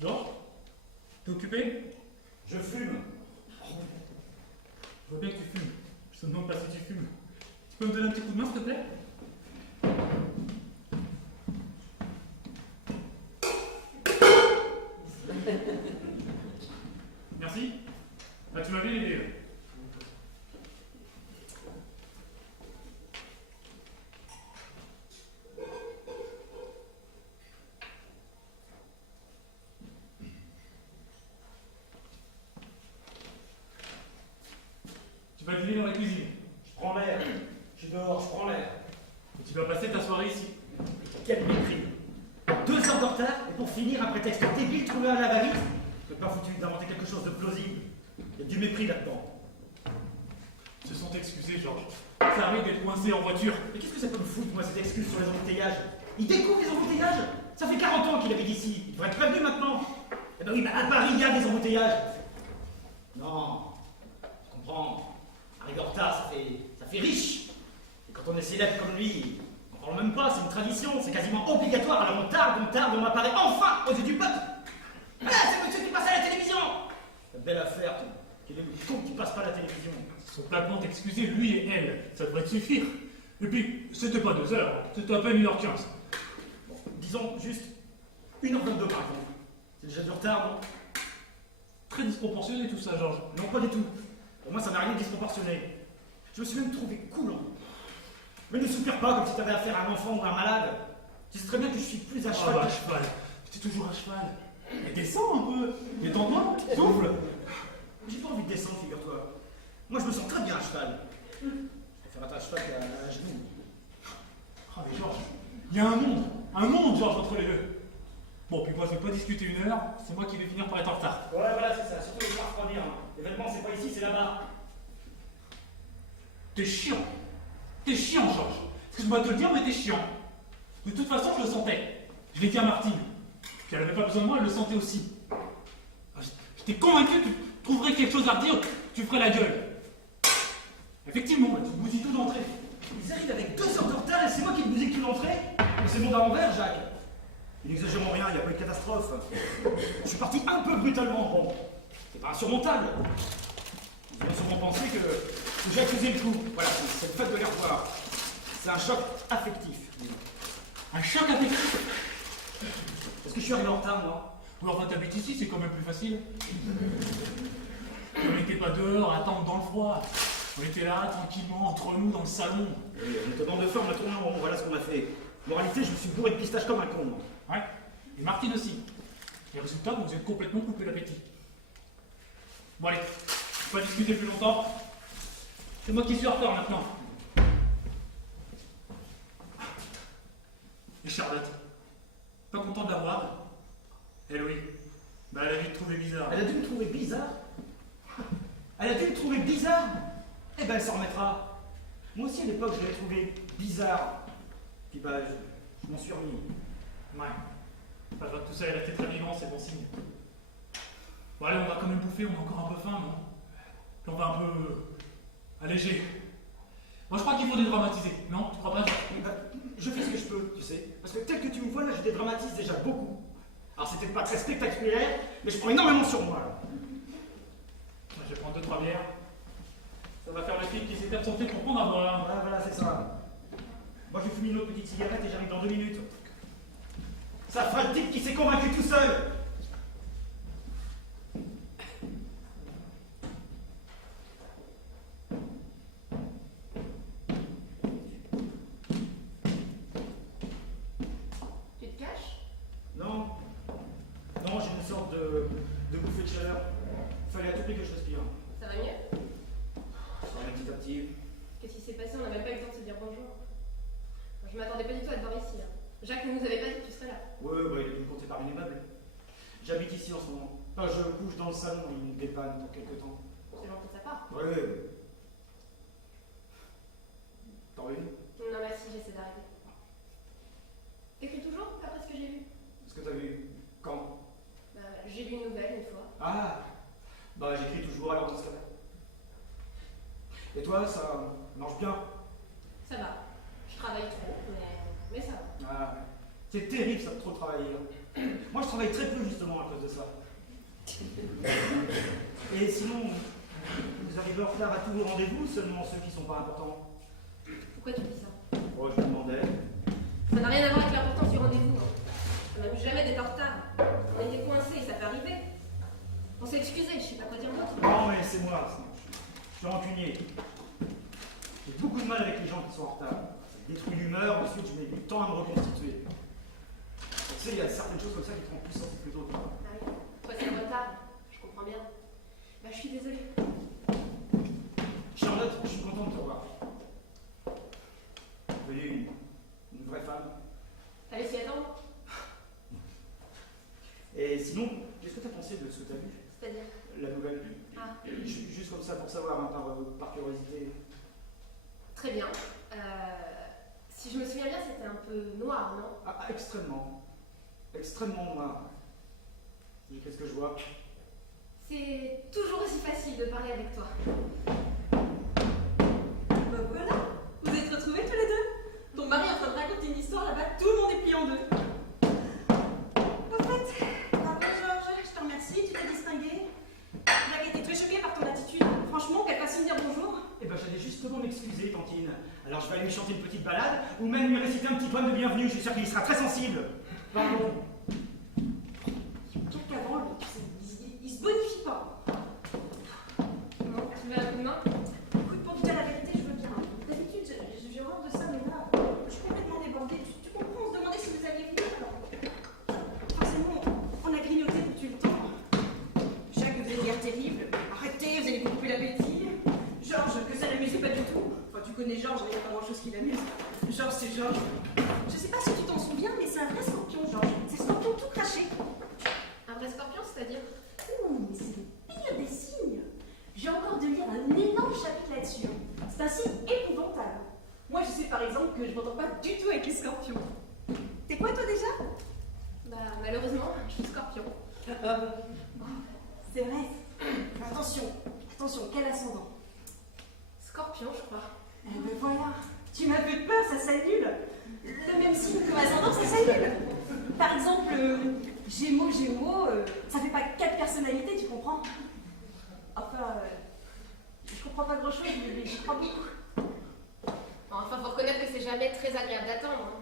Georges, t'es occupé? Je fume. Je vois bien que tu fumes. Je te demande pas si tu fumes. Tu peux me donner un petit coup de main, s'il te plaît? Merci. Ah, tu m'as bien aidé. Tu vas dîner dans la cuisine. Je prends l'air. Je suis dehors, je prends l'air. Et tu vas passer ta soirée ici. Quel mépris. 2 heures de retard, et pour finir, un prétexte débile trouvé à la valise. Je n'ai pas foutu d'inventer quelque chose de plausible. Il y a du mépris là-dedans. Ils se sont excusés, Georges. Ça arrive d'être coincé en voiture. Mais qu'est-ce que ça peut me foutre, moi, cette excuse sur les embouteillages? Il découvre les embouteillages. Ça fait 40 ans qu'il habite ici. Il devrait être prévenu maintenant. Eh ben oui, mais à Paris, il y a des embouteillages. Non, je comprends. Arriver en retard, ça fait riche. Et quand on est célèbre comme lui, on parle même pas, c'est une tradition, c'est quasiment obligatoire. Alors on tarde, on apparaît enfin aux yeux du peuple. Ah, c'est monsieur qui passe à la télévision. La belle affaire, quel est le con qui passe pas à la télévision? Ils sont platement excusés, lui et elle. Ça devrait te suffire. Et puis, c'était pas 2 heures, c'était à peine 1h15. Bon, disons juste 1h22 par exemple. C'est déjà du retard, non? Très disproportionné tout ça, Georges. Non, pas du tout. Pour moi, ça n'a rien de disproportionné. Je me suis même trouvé coulant. Mais ne soupire pas comme si tu avais affaire à un enfant ou à un malade. Tu sais très bien que je suis plus à Ah cheval. bah, à cheval. T'es toujours à cheval. Mais descends un peu. Détends-toi, souffle. J'ai pas envie de descendre, figure-toi. Moi, je me sens très bien à cheval. Je préfère être à cheval qu'à genoux. Ah mais Georges, il y a un monde, Georges, entre les deux. Bon, puis moi, je vais pas discuter 1 heure, c'est moi qui vais finir par être en retard. Ouais, voilà, c'est ça. Surtout les pas refroidir. L'événement, c'est pas ici, c'est là-bas. T'es chiant. T'es chiant, Georges. Excuse-moi de te le dire, mais t'es chiant. De toute façon, je le sentais. Je l'ai dit à Martine. Puis elle avait pas besoin de moi, elle le sentait aussi. J'étais convaincu que tu trouverais quelque chose à redire, que tu ferais la gueule. Effectivement, tu bousilles tout d'entrée. Ils arrivent avec 2 heures de retard et c'est moi qui te bousille tout l'entrée. Mais c'est le monde à l'envers, Jacques. N'exagérons rien, il n'y a pas eu de catastrophe. Je suis parti un peu brutalement, bon. C'est pas insurmontable. Ils ont sûrement pensé que j'ai accusé le coup. Voilà, c'est le fait de les revoir. C'est un choc affectif. Un choc affectif. Est-ce que je suis arrivé en retard, moi? Ou enfin, t'habites ici, c'est quand même plus facile. On n'était pas dehors à attendre dans le froid. On était là, tranquillement, entre nous, dans le salon. En étonnant de feu, on a tourné en rond, voilà ce qu'on a fait. Moralité, je me suis bourré de pistache comme un con. Moi. Ouais, et Martine aussi. Et résultat, vous vous êtes complètement coupé l'appétit. Bon allez, pas discuter plus longtemps. C'est moi qui suis en retard maintenant. Et Charlotte, pas content de la voir? Elle oui, bah elle a dû te trouver bizarre. Elle a dû me trouver bizarre. Elle a dû me trouver bizarre. Eh ben, elle s'en remettra. Moi aussi, à l'époque, je l'avais trouvé bizarre. Puis bah, je m'en suis remis. Ouais. Enfin, je vois que tout ça est resté très vivant, c'est bon signe. Bon allez, on va quand même bouffer, on a encore un peu faim, non? Puis on va un peu alléger. Moi je crois qu'il faut dédramatiser, non? Tu crois pas? Je fais ce que je peux, tu sais. Parce que tel que tu me vois, là, je dédramatise déjà beaucoup. Alors c'était pas très spectaculaire, mais je prends énormément sur moi. Là. Je vais prendre 2-3 bières. Ça va faire le type qui s'est absenté pour prendre à boire. Voilà, voilà, c'est ça. Moi, je fume une autre petite cigarette et j'arrive dans 2 minutes. Ça fera le type qui s'est convaincu tout seul. Tu te caches? Non. Non, j'ai une sorte de bouffée de chaleur. Fallait à tout prix que je respire. Ça va mieux? Ça va petit à petit. Qu'est-ce qui s'est passé? On n'a même pas eu le temps de se dire bonjour. Je m'attendais pas du tout à te voir ici. Hein. Jacques ne nous avait pas dit que tu serais là. Ouais, bah, il est venu me compter par une meubles. J'habite ici en ce moment. Enfin, je couche dans le salon, il me dépanne pour quelque temps. C'est gentil de sa part. Ouais. T'en veux une? Non merci, j'essaie d'arrêter. T'écris toujours après ce que j'ai vu? Est-ce que t'as vu? Quand? Bah, j'ai lu une nouvelle une fois. Ah. Bah, j'écris toujours alors dans ce cas-là. Et toi, ça marche bien? Ça va. Je travaille trop, mais ça va. Ah. C'est terrible ça de trop travailler. Hein. Moi, je travaille très peu justement à cause de ça. Et sinon, vous arrivez en retard à tous vos rendez-vous, seulement ceux qui sont pas importants. Pourquoi tu dis ça? Oh, je me demandais. Ça n'a rien à voir avec l'importance du rendez-vous. Hein. Ça m'amuse jamais d'être en retard. On a été coincés, ça peut arriver. On s'est excusé, je sais pas quoi dire d'autre. Non, mais c'est moi. Je suis rancunier. J'ai beaucoup de mal avec les gens qui sont en retard. Ça détruit l'humeur, ensuite je mets du temps à me reconstituer. Tu sais, il y a certaines choses comme ça qui te rendent plus sorti plus tôt. Ah oui. Toi, c'est le retard. Je comprends bien. Bah, je suis désolée. Charlotte, je suis content de te voir. Vous voyez une vraie femme. Fallait s'y attendre. Et sinon, qu'est-ce que tu as pensé de ce que tu as vu? C'est-à-dire? La nouvelle. Ah. Juste comme ça pour savoir, hein, par curiosité. Très bien. Si je me souviens bien, c'était un peu noir, non? Ah, extrêmement. Extrêmement noir. Et qu'est-ce que je vois? C'est toujours aussi facile de parler avec toi. Bah voilà, vous êtes retrouvés tous les deux. Ton mari est en train de raconter une histoire là-bas, tout le monde est plié en deux. En fait, bravo Georges, je te remercie, tu t'es distingué. Jacques était très choqué par ton attitude. Franchement, qu'elle fasse me dire bonjour. Eh ben, j'allais justement m'excuser, Tantine. Alors je vais aller lui chanter une petite balade, ou même lui réciter un petit poème de bienvenue, je suis sûr qu'il y sera très sensible. Pardon. Pire qu'avant, lui, tu sais, il se bonifie pas. Non, tu veux un coup de main? Écoute, pour te dire la vérité, je veux bien. D'habitude, je rentre de ça, mais là, je suis complètement débordée. Tu comprends, on se demandait si vous alliez venir. Alors, forcément, on a grignoté pour tuer le temps. Jacques faisait une guerre terrible. Arrêtez, vous allez vous couper l'appétit. Georges, que ça l'amusait pas du tout. Enfin, tu connais Georges, il n'y a pas grand chose qui l'amuse. Georges, c'est Georges. Je sais pas si tu t'en souviens, mais c'est un vrai scorpion, Georges. C'est un scorpion tout craché. Un vrai scorpion, c'est-à-dire? Ouh, mais c'est le pire des signes. J'ai encore de lire un énorme chapitre là-dessus. C'est un signe épouvantable. Moi, je sais par exemple que je m'entends pas du tout avec les scorpions. T'es quoi, toi, déjà? Bah, malheureusement, je suis scorpion. C'est vrai. Attention, attention, quel ascendant? Scorpion, je crois. Eh ben voilà, tu m'as fait peur, ça s'annule. Le même signe que ascendant, ça s'annule. Par exemple, Gémeaux, ça fait pas 4 personnalités, tu comprends? Enfin, je comprends pas grand-chose, mais j'y crois beaucoup. Enfin, faut reconnaître que c'est jamais très agréable d'attendre. Hein.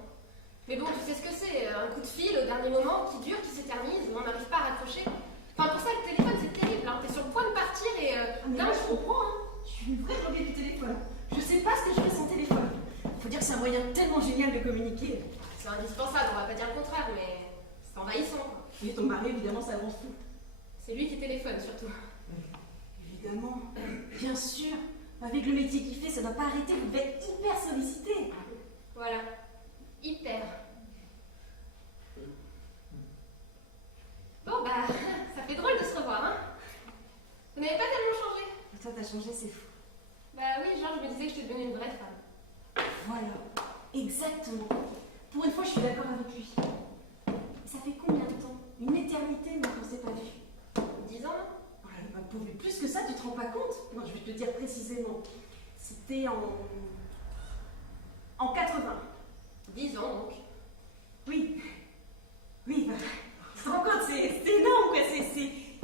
Mais bon, tu sais ce que c'est, un coup de fil au dernier moment qui dure, qui s'éternise, où on n'arrive pas à raccrocher. Enfin, pour ça, le téléphone, c'est terrible. Hein. T'es sur le point de partir et... Ah, mais là, je comprends, hein. Je suis une vraie droguée du téléphone. Je sais pas ce que je fais sans téléphone. Faut dire que c'est un moyen tellement génial de communiquer. C'est indispensable, on va pas dire le contraire, mais c'est envahissant. Quoi. Et ton mari, évidemment, ça avance tout. C'est lui qui téléphone, surtout. Évidemment, bien sûr. Avec le métier qu'il fait, ça doit pas arrêter, vous devez être hyper sollicité. Voilà. Hyper. Bon, bah, ça fait drôle de se revoir, hein. Vous n'avez pas tellement changé. Et toi, t'as changé, c'est fou. Bah oui, genre, je me disais que j'étais devenue une vraie femme. Voilà, exactement. Pour une fois, je suis d'accord avec lui. Ça fait combien de temps? Une éternité, mais on s'est pas vu. 10 ans, non? Ouais, bah, pour plus que ça, tu te rends pas compte? Non, je vais te dire précisément. C'était en 80. 10 ans, donc. Oui. Oui, bah, tu te rends compte, c'est énorme, quoi.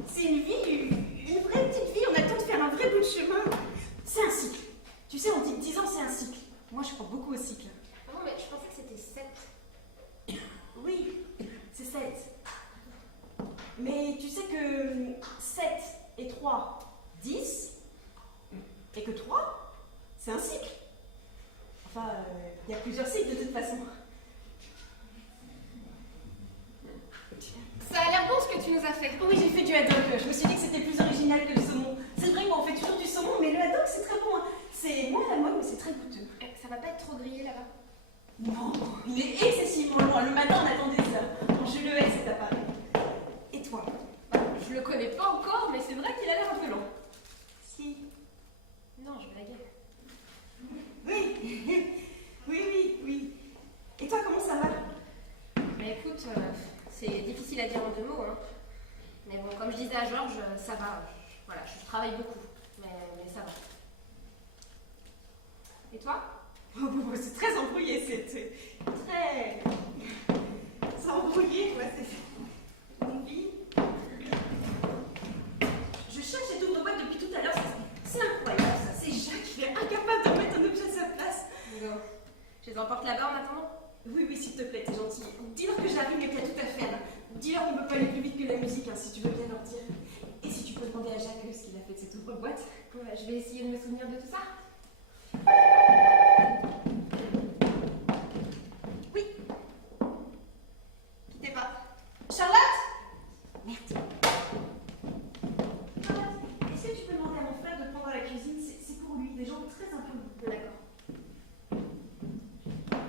C'est une vie, une vraie petite vie. On a le temps de faire un vrai bout de chemin. C'est un cycle. Moi, je crois beaucoup au cycle. Ah bon, mais je pensais que c'était 7. Oui, c'est 7. Mais tu sais que 7 et 3, 10, et que 3, c'est un cycle. Enfin, il y a plusieurs cycles de toute façon. Ça a l'air bon ce que tu nous as fait. Oui, j'ai fait du haddock. Je me suis dit que c'était plus original que le saumon. C'est vrai qu'on fait toujours du saumon, mais le haddock, c'est très bon. Hein. C'est moins à la mode, mais c'est très goûteux. Ça va pas être trop grillé là-bas? Non, il est excessivement loin. Le matin, on attendait ça. Quand je le hais, cet appareil. Et toi? Je le connais pas encore, mais c'est vrai qu'il a l'air un peu long. Si. Non, je blaguais. Oui, oui. Et toi, comment ça va? Mais écoute, c'est difficile à dire en 2 mots, hein. Mais bon, comme je disais à Georges, ça va. Voilà, je travaille beaucoup, mais ça va. Et toi? C'est très embrouillé, c'est très... C'est embrouillé, quoi, c'est... Mon vie. Je cherche et tourne boîte depuis tout à l'heure, c'est incroyable, ça. C'est Jacques, il est incapable de remettre un objet à sa place. Bon, je les emporte là-bas en attendant? Oui, s'il te plaît, t'es gentil. Dis-leur que j'arrive et qu'il y a tout à faire. Dis-leur qu'on peut pas aller plus vite que la musique, hein, si tu veux bien leur dire. Et si tu peux demander à Jacques ce qu'il a fait de cette ouvre-boîte. Ouais, je vais essayer de me souvenir de tout ça. Oui. Quittez pas. Charlotte? Merde. Charlotte, est-ce que tu peux demander à mon frère de prendre la cuisine? C'est pour lui, des gens très impolis. D'accord.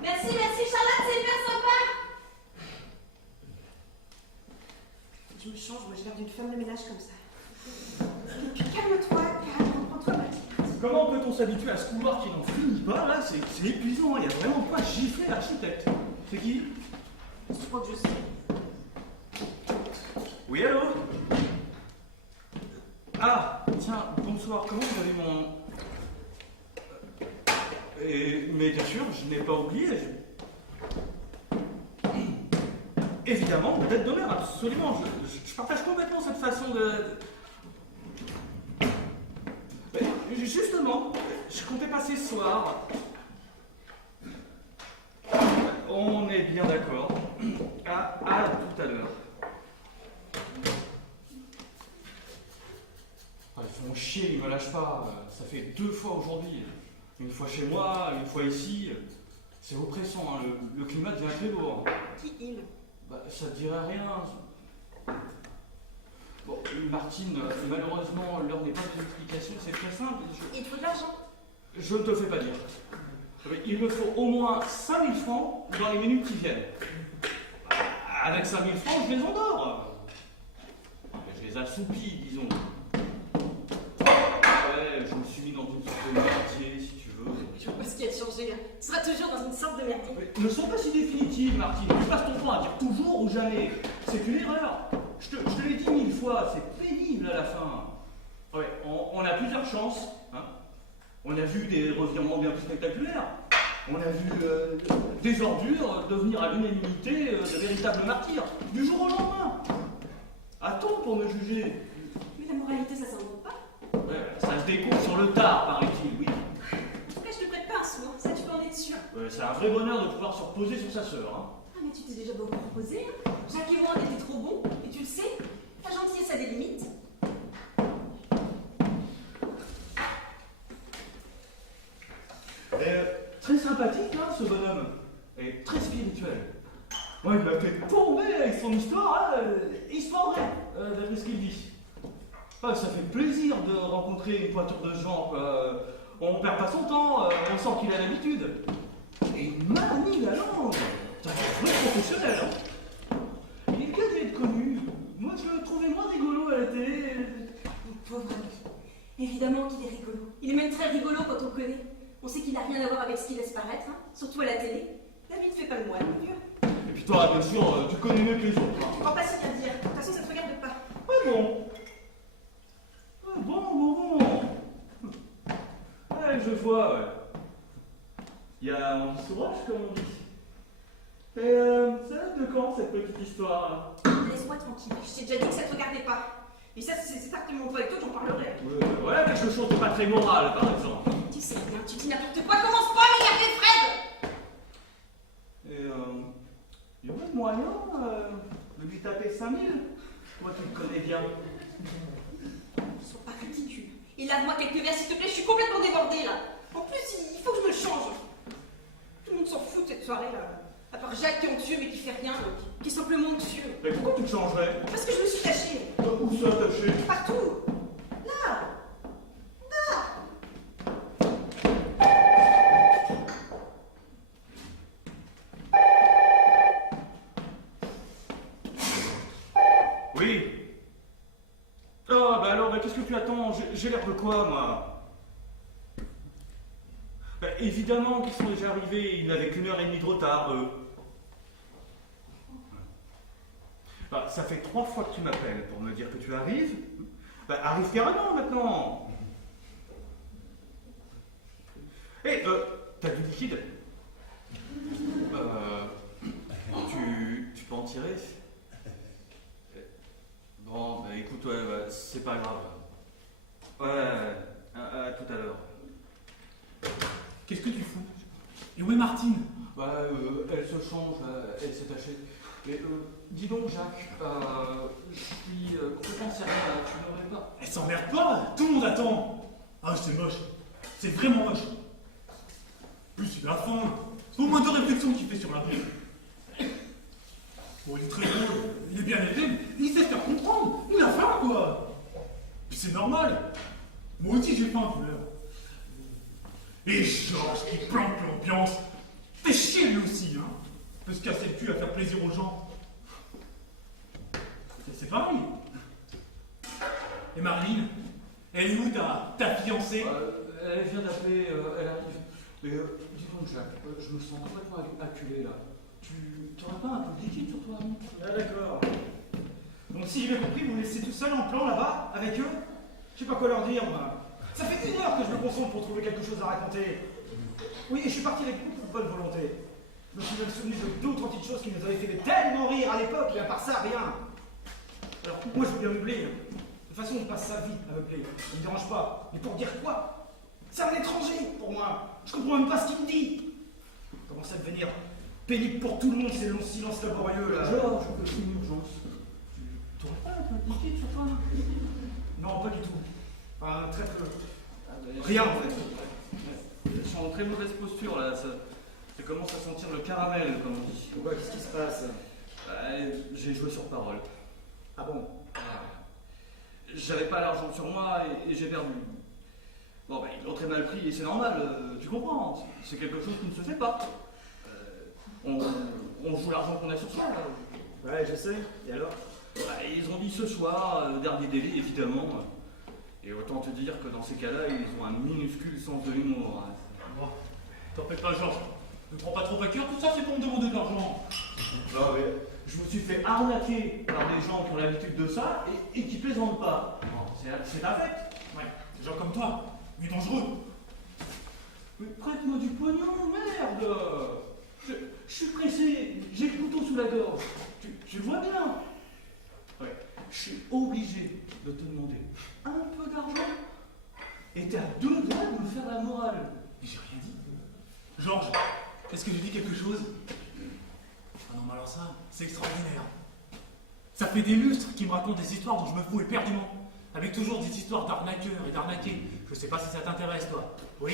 Merci, Charlotte, c'est hyper sympa. Je me change, moi j'ai l'air d'une femme de ménage comme ça. Et puis calme-toi, reprends-toi, Mathilde. Comment peut-on s'habituer à ce couloir qui n'en finit pas, là? C'est épuisant, il y a vraiment quoi gifler l'architecte. C'est qui? Je crois que je sais. Oui, allô? Ah, tiens, bonsoir, comment vous avez mon... mais bien sûr, je n'ai pas oublié. Évidemment, vous êtes d'honneur, absolument. Je partage complètement cette façon de... Mais justement, je comptais passer ce soir. On est bien d'accord. À tout à l'heure. Ah, ils font chier, ils me lâchent pas. Ça fait 2 fois aujourd'hui. Une fois chez moi, une fois ici. C'est oppressant, hein. Le climat devient très lourd. Qui il? Bah, ça te dirait rien. Bon, Martine, malheureusement, l'heure n'est pas de l'explication, c'est très simple. Il te faut de l'argent. Je ne te fais pas dire. Mais il me faut au moins 5000 francs dans les minutes qui viennent. Avec 5000 francs, je les endors. Je les assoupis, disons. Ouais, je me suis mis dans une sorte de quartier, si tu veux. Je vois pas ce qui a changé. Tu seras toujours dans une sorte de merdier. Ne sont pas si définitives, Martine. Tu passes ton temps à dire toujours ou jamais. C'est une erreur. Je te l'ai dit 1000 fois, c'est pénible à la fin. Ouais, on a plusieurs chances. Hein. On a vu des revirements bien plus spectaculaires. On a vu des ordures devenir à l'unanimité de véritables martyrs, du jour au lendemain. A-t-on pour me juger? Mais la moralité, ça s'invente pas. Ouais, ça se découvre sur le tard, paraît-il, oui. En tout cas, je te prête pas un sou, hein. Ça tu peux en être sûr. C'est un vrai bonheur de pouvoir se reposer sur sa sœur. Hein. Ah, mais tu t'es déjà beaucoup reposé, hein. Jacques et moi, on était trop bons, et tu le sais. Ta gentillesse a des limites. Très sympathique, hein, ce bonhomme. Et très spirituel. Moi, il m'a fait tomber avec son histoire, hein, histoire vraie, d'après ce qu'il dit. Ah, ça fait plaisir de rencontrer une pointure de ce genre. On perd pas son temps, on sent qu'il a l'habitude. Et il manie la langue. C'est un vrai professionnel, hein. Il est quasi être connu. Moi, je le trouvais moins rigolo à la télé. Mon pauvre ami. Évidemment qu'il est rigolo. Il est même très rigolo quand on le connaît. On sait qu'il n'a rien à voir avec ce qu'il laisse paraître, hein, surtout à la télé. La vie ne fait pas le moine, mon vieux. Et puis toi, bien sûr, tu connais mieux que les autres. Tu crois pas si bien dire. De toute façon, ça te regarde pas. Ah bon. Ah bon. Ouais, je vois, ouais. Il y a un sourage, comme on dit. Et ça date de quand, cette petite histoire là? Laisse-moi tranquille. Je t'ai déjà dit que ça te regardait pas. Et ça, c'est absolument pas avec toi, j'en parlerai. Ouais, quelque chose de pas très moral, par exemple. Tu sais bien, tu dis n'importe quoi, commence pas, mais il y a des frères. moyen de lui taper 5000. Toi, tu le connais bien. Ils sont pas ridicules. Et lave-moi quelques verres, s'il te plaît, je suis complètement débordée là. En plus, il faut que je me le change. Tout le monde s'en fout de cette soirée-là. À part Jacques qui est anxieux mais qui fait rien, qui est simplement anxieux. Mais pourquoi tu te changerais? Parce que je me suis cachée. Où ça attaché? Partout. Là. Là. Oui. Ah, bah alors, qu'est-ce que tu attends? J'ai l'air de quoi, moi? Bah, évidemment qu'ils sont déjà arrivés, ils n'avaient qu'une heure et demie de retard, eux. Bah, ça fait 3 fois que tu m'appelles pour me dire que tu arrives. Bah, arrive carrément maintenant. Hé, t'as du liquide? Tu peux en tirer? Bon, bah écoute, ouais, c'est pas grave. Ouais, à tout à l'heure. Qu'est-ce que tu fous? Et où est Martine? Bah, elle se change, elle s'est tachée. Mais dis donc, Jacques, je suis complètement sérieux là, tu n'aurais pas. Elle s'emmerde pas, tout le monde attend. Ah, c'est moche. C'est vraiment moche. Plus il a faim. C'est au moins 2 réflexions qu'il fait sur la vie. Bon, il est très drôle, il est bien élevé, il sait se faire comprendre. Il a faim, quoi. Puis c'est normal. Moi aussi, j'ai faim, tu l'heure. Et Georges qui plante l'ambiance. Fait chier lui aussi, hein. Peut se casser le cul à faire plaisir aux gens. C'est pareil. Et Marlene, elle est où ta fiancée? Elle vient d'appeler, elle arrive. Mais dis donc, Jacques, je me sens complètement acculé là. Tu n'aurais pas un peu de liquide sur toi, non? Ah, d'accord. Donc, si j'ai bien compris, vous me laissez tout seul en plan là-bas, avec eux? Je sais pas quoi leur dire, moi. Ça fait 1 heure que je me concentre pour trouver quelque chose à raconter. Oui, et je suis parti avec beaucoup de bonne volonté. Je me suis même souvenu de d'autres petites choses qui nous avaient fait tellement rire à l'époque, et à part ça, rien. Alors, moi, je veux bien meubler. De toute façon, on passe sa vie à meubler. Ça me dérange pas. Mais pour dire quoi? C'est un étranger, pour moi. Je comprends même pas ce qu'il me dit. Il commence à devenir pénible pour tout le monde, ces longs silences laborieux, là. Georges, c'est une urgence. Tu n'aurais pas un peu de liquide sur toi? Non, pas du tout. Enfin, très peu. Ah, Rien, en fait. Je suis en très mauvaise posture là, ça commence à sentir le caramel, comme on dit. Pourquoi? Qu'est-ce qui se passe? J'ai joué sur parole. Ah bon? J'avais pas l'argent sur moi et j'ai perdu. Bon, l'autre est mal pris et c'est normal, tu comprends. C'est quelque chose qui ne se fait pas. On joue l'argent qu'on a sur soi, là. Ouais, je sais. Et alors? Ils ont dit ce soir, dernier délai, évidemment. Et autant te dire que dans ces cas-là, ils ont un minuscule sens de l'humour. Hein. Bon, t'en fais pas, Georges. Ne prends pas trop à cœur, tout ça c'est pour me demander de l'argent. Non, mais je me suis fait arnaquer par des gens qui ont l'habitude de ça et qui plaisantent pas. C'est la fête. Ouais, des gens comme toi, mais dangereux. Mais prête-moi du pognon, merde. Je suis pressé, j'ai le couteau sous la gorge. Tu le vois bien. Ouais, je suis obligé de te demander un peu d'argent. Et t'es à 2 doigts de me faire la morale. Mais j'ai rien dit. Georges, est-ce que j'ai dit quelque chose? Ah non, mais alors ça, c'est extraordinaire. Ça fait des lustres qui me racontent des histoires dont je me fous éperdument. Avec toujours des histoires d'arnaqueurs et d'arnaqués. Je sais pas si ça t'intéresse, toi. Oui?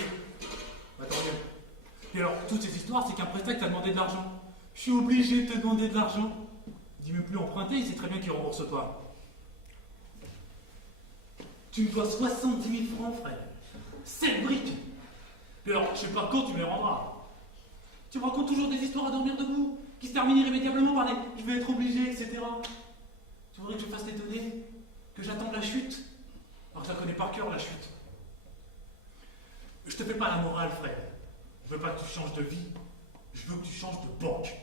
Bah tant mieux. Et alors, toutes ces histoires, c'est qu'un prestataire t'a demandé de l'argent. Je suis obligé de te demander de l'argent. Il dit même plus emprunter, il sait très bien qu'il rembourse pas. Tu me dois 70 000 francs, frère. 7 briques. Et alors, je sais pas quand tu me les rendras. Tu me racontes toujours des histoires à dormir debout, qui se terminent irrémédiablement par des « je vais être obligé », etc. Tu voudrais que je fasse t'étonner? Que j'attende la chute? Alors que je la connais par cœur, la chute. Je te fais pas la morale, frère. Je veux pas que tu changes de vie. Je veux que tu changes de banque.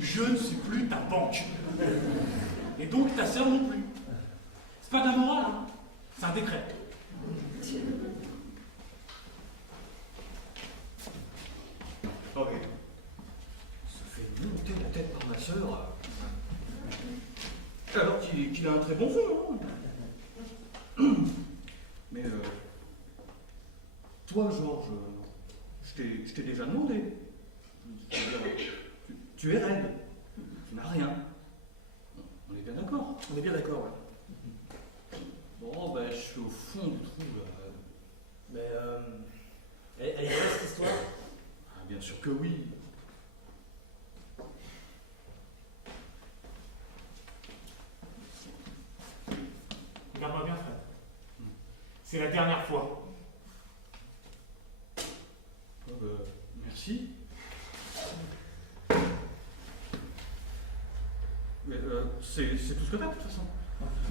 Je ne suis plus ta banque. Et donc ta sœur non plus. C'est pas de la morale, hein. C'est un décret. Ok. Ça fait monter la tête par ma sœur. Alors qu'il a un très bon fond, hein. Mais toi, Georges, je t'ai déjà demandé. Tu es raide. Tu n'as rien. On est bien d'accord. On est bien d'accord, ouais. Bon, ben, je suis au fond du trou, là. Mais, elle est vraie, cette histoire? Ah, bien sûr que oui. Regarde-moi bien, Fred. C'est la dernière fois. Ah, ben, merci. Mais c'est tout ce que t'as, de toute façon.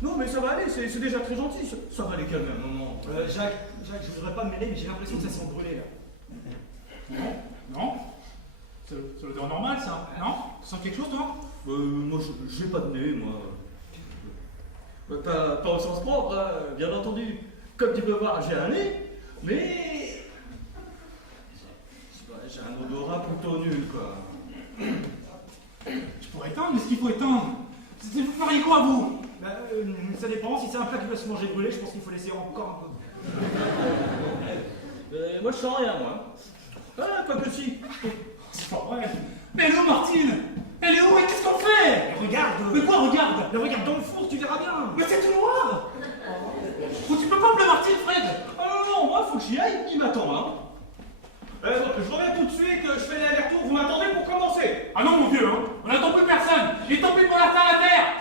Non, mais ça va aller, c'est déjà très gentil. Ça va aller calmer un moment. Jacques, je voudrais pas me mêler, mais j'ai l'impression que ça sent brûler, là. Non? Non? C'est l'odeur normale, ça? Non? Tu sens quelque chose, toi? Moi, j'ai pas de nez, moi. Pas au sens propre, hein, bien entendu. Comme tu peux voir, j'ai un nez, mais... J'ai un odorat plutôt nul, quoi. Je pourrais éteindre, mais ce qu'il faut éteindre, vous feriez quoi, vous? Bah, ça dépend, si c'est un plat qui va se manger brûlé, je pense qu'il faut laisser encore un peu. Moi, je sens rien, moi. Ah, pas que si. C'est pas vrai. Mais elle est où, Martine? Elle est où? Mais qu'est-ce qu'on fait? Regarde! Mais quoi, regarde? Mais regarde dans le four, tu verras bien! Mais c'est tout noir! Oh, tu peux pas appeler Martine, Fred? Ah non, moi, faut que j'y aille, il m'attend, hein. Je reviens tout de suite, je fais l'aller-retour, vous m'attendez pour commencer. Ah non, mon vieux, hein? On n'attend plus personne! Et tant pis pour la terre à la terre!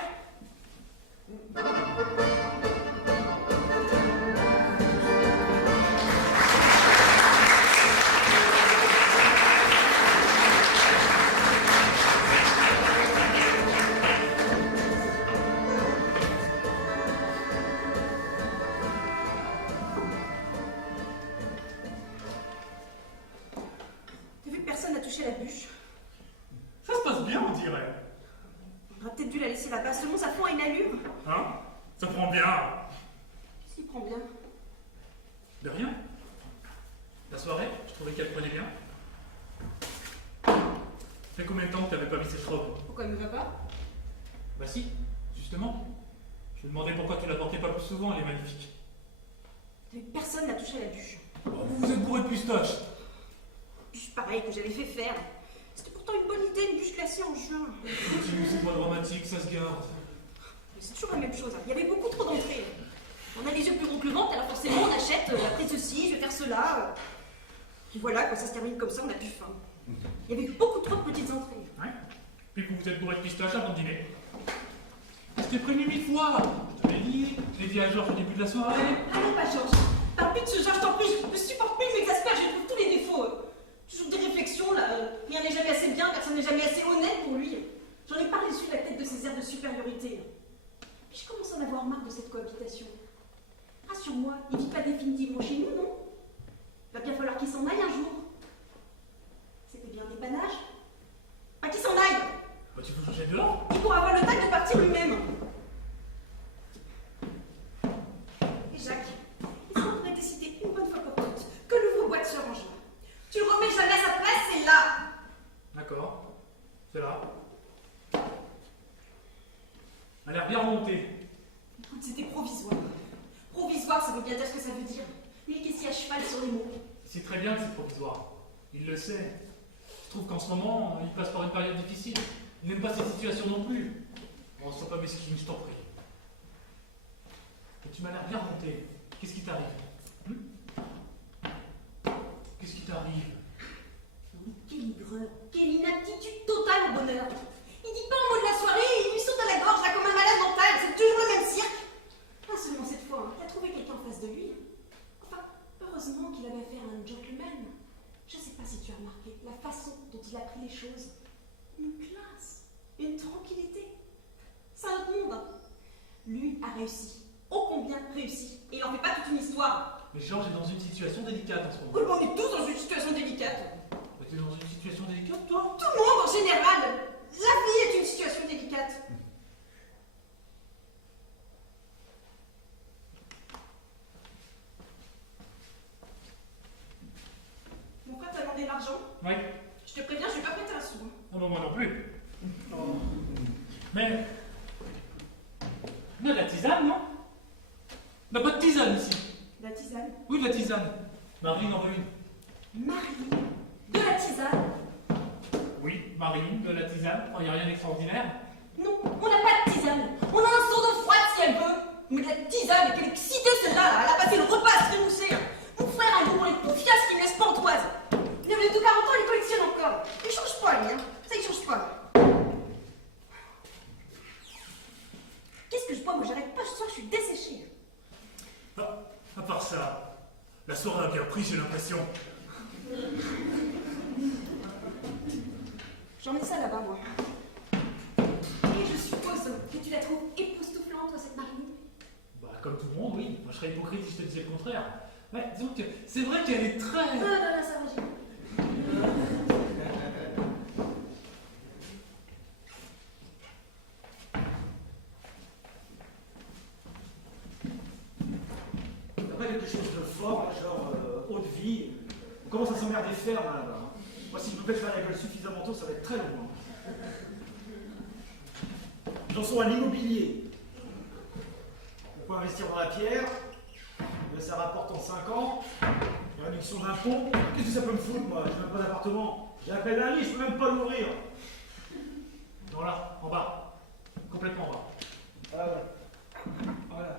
T'as vu que personne n'a touché la bûche? Ça se passe bien, on dirait. On aurait peut-être dû la laisser là-bas, seulement ça prend à une allure. Hein? Ça prend bien. Qu'est-ce qui prend bien? De rien. La soirée, je trouvais qu'elle prenait bien. Ça fait combien de temps que t'avais pas mis cette robe? Pourquoi elle me va pas? Bah si, justement. Je me demandais pourquoi tu la portais pas plus souvent, elle est magnifique. T'as vu que personne n'a touché la bûche. Oh, vous êtes bourré de pistache. Bûche pareille que j'avais fait faire. C'était pourtant une bonne idée, une bûche glacée en juin. Continue, c'est pas dramatique, ça se garde. Mais c'est toujours la même chose, hein. Il y avait beaucoup trop d'entrées. On a les yeux plus gros que le ventre, alors forcément on achète, après ceci, je vais faire cela. Puis voilà, quand ça se termine comme ça, on a plus faim. Il y avait beaucoup trop de petites entrées. Ouais. Puis vous êtes bourré de pistache avant le dîner. Je t'ai prévenu 1000 fois. Je te l'ai dit, je l'ai dit à Georges au début de la soirée. Ah non, pas Georges. Parle plus de ce Georges, je t'en prie, je ne supporte plus, il m'exaspère, je trouve tous les défauts. Toujours des réflexions, là. Rien n'est jamais assez bien, personne n'est jamais assez honnête pour lui. J'en ai pas reçu la tête de ces airs de supériorité. Puis je commence à en avoir marre de cette cohabitation. Rassure-moi, il vit pas définitivement chez nous, non? Il va bien falloir qu'il s'en aille un jour. C'était bien des panaches. Pas qu'il s'en aille! Bah tu veux changer dehors? Il pourra avoir le tact de partir lui-même. Et Jacques, est-ce qu'on pourrait décider une bonne fois pour toutes que l'ouvre-boîte se range là? Tu le remets jamais à sa place, c'est là! D'accord. C'est là. Elle a l'air bien remontée. C'était provisoire. Provisoire, ça veut bien dire ce que ça veut dire. Lui qui est si à cheval sur les mots. C'est très bien que c'est provisoire. Il le sait. Je trouve qu'en ce moment, il passe par une période difficile. Il n'aime pas cette situation non plus. Bon, sois pas mesquine, je t'en prie. Et tu m'as l'air bien remonté. Qu'est-ce qui t'arrive? Qu'est-ce qui t'arrive? Mais quelle aigreur, quelle inaptitude totale au bonheur. Il dit pas un mot de la soirée et il lui saute à la gorge là comme un malade mental. C'est toujours le même cirque. Pas seulement cette fois, il a trouvé quelqu'un en face de lui. Enfin, heureusement qu'il avait affaire à un gentleman. Je sais pas si tu as remarqué la façon dont il a pris les choses. Une classe, une tranquillité. C'est un autre monde. Lui a réussi. Ô combien réussi. Et il en fait pas toute une histoire. Mais Georges est dans une situation délicate en ce moment. Oui, on est tous dans une situation délicate. Mais t'es dans une situation délicate, toi? Tout le monde en général. La vie est une situation délicate. Mon frère t'a demandé de l'argent. Oui. Je te préviens, je vais pas prêter un sou. Ah non, moi non plus. Oh. Mais... On a de la tisane, non? On n'a pas de tisane ici. La tisane. Oui, de la tisane. Marie en veut une. Marie. De la tisane. Oui, Marine, de la tisane, il n'y a rien d'extraordinaire. Non, on n'a pas de tisane. On a un seau d'eau froide si elle veut. Mais de la tisane, quelle excitée celle-là, elle a passé le repas à se trémousser. Mon frère a un goût pour les poufiasses qui me laisse pantoise. Il a de 40 ans, il collectionne encore. Il change pas, lui, hein. Ça, il change pas. Qu'est-ce que je bois? Moi, j'arrête pas ce soir, je suis desséchée. Ah, à part ça, la soirée a bien pris, j'ai l'impression. J'en mets ça là-bas, moi. Et je suppose que tu la trouves époustouflante, toi, cette Marine. Bah, comme tout le monde, oui. Moi, je serais hypocrite si je te disais le contraire. Ouais, disons que c'est vrai qu'elle est très... Non, ça va, j'ai... T'as pas quelque chose de fort, là, genre eau de vie? On commence à s'emmerder ferme là-bas. Hein. Moi, si je me pète pas la gueule suffisamment tôt, ça va être très long. Hein. J'en sont à l'immobilier. On peut investir dans la pierre, mais ça rapporte en 5 ans. Réduction d'impôts. Qu'est-ce que ça peut me foutre, moi? J'ai même pas d'appartement. J'ai à peine un lit, je peux même pas l'ouvrir. Non, là, en bas. Complètement en bas. Ah ouais. Voilà.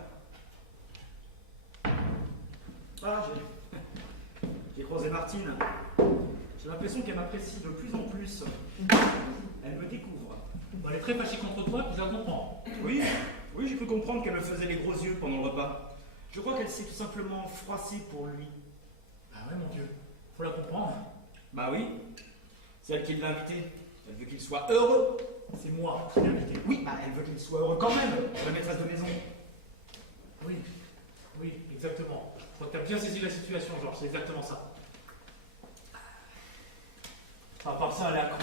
Ah, j'ai croisé Martine. J'ai l'impression qu'elle m'apprécie de plus en plus. Elle me découvre. Bon, elle est très fâchée contre toi, puis je la comprends. Oui, j'ai pu comprendre qu'elle me faisait les gros yeux pendant le repas. Je crois qu'elle s'est tout simplement froissée pour lui. Ah ouais, mon Dieu. Faut la comprendre. Bah oui, c'est elle qui l'a invité. Elle veut qu'il soit heureux. C'est moi qui l'ai invité. Oui, bah elle veut qu'il soit heureux quand même, la maîtresse de maison. Oui, oui, exactement. Je crois que tu as bien saisi la situation, Georges, c'est exactement ça. À part ça, elle est à Caen.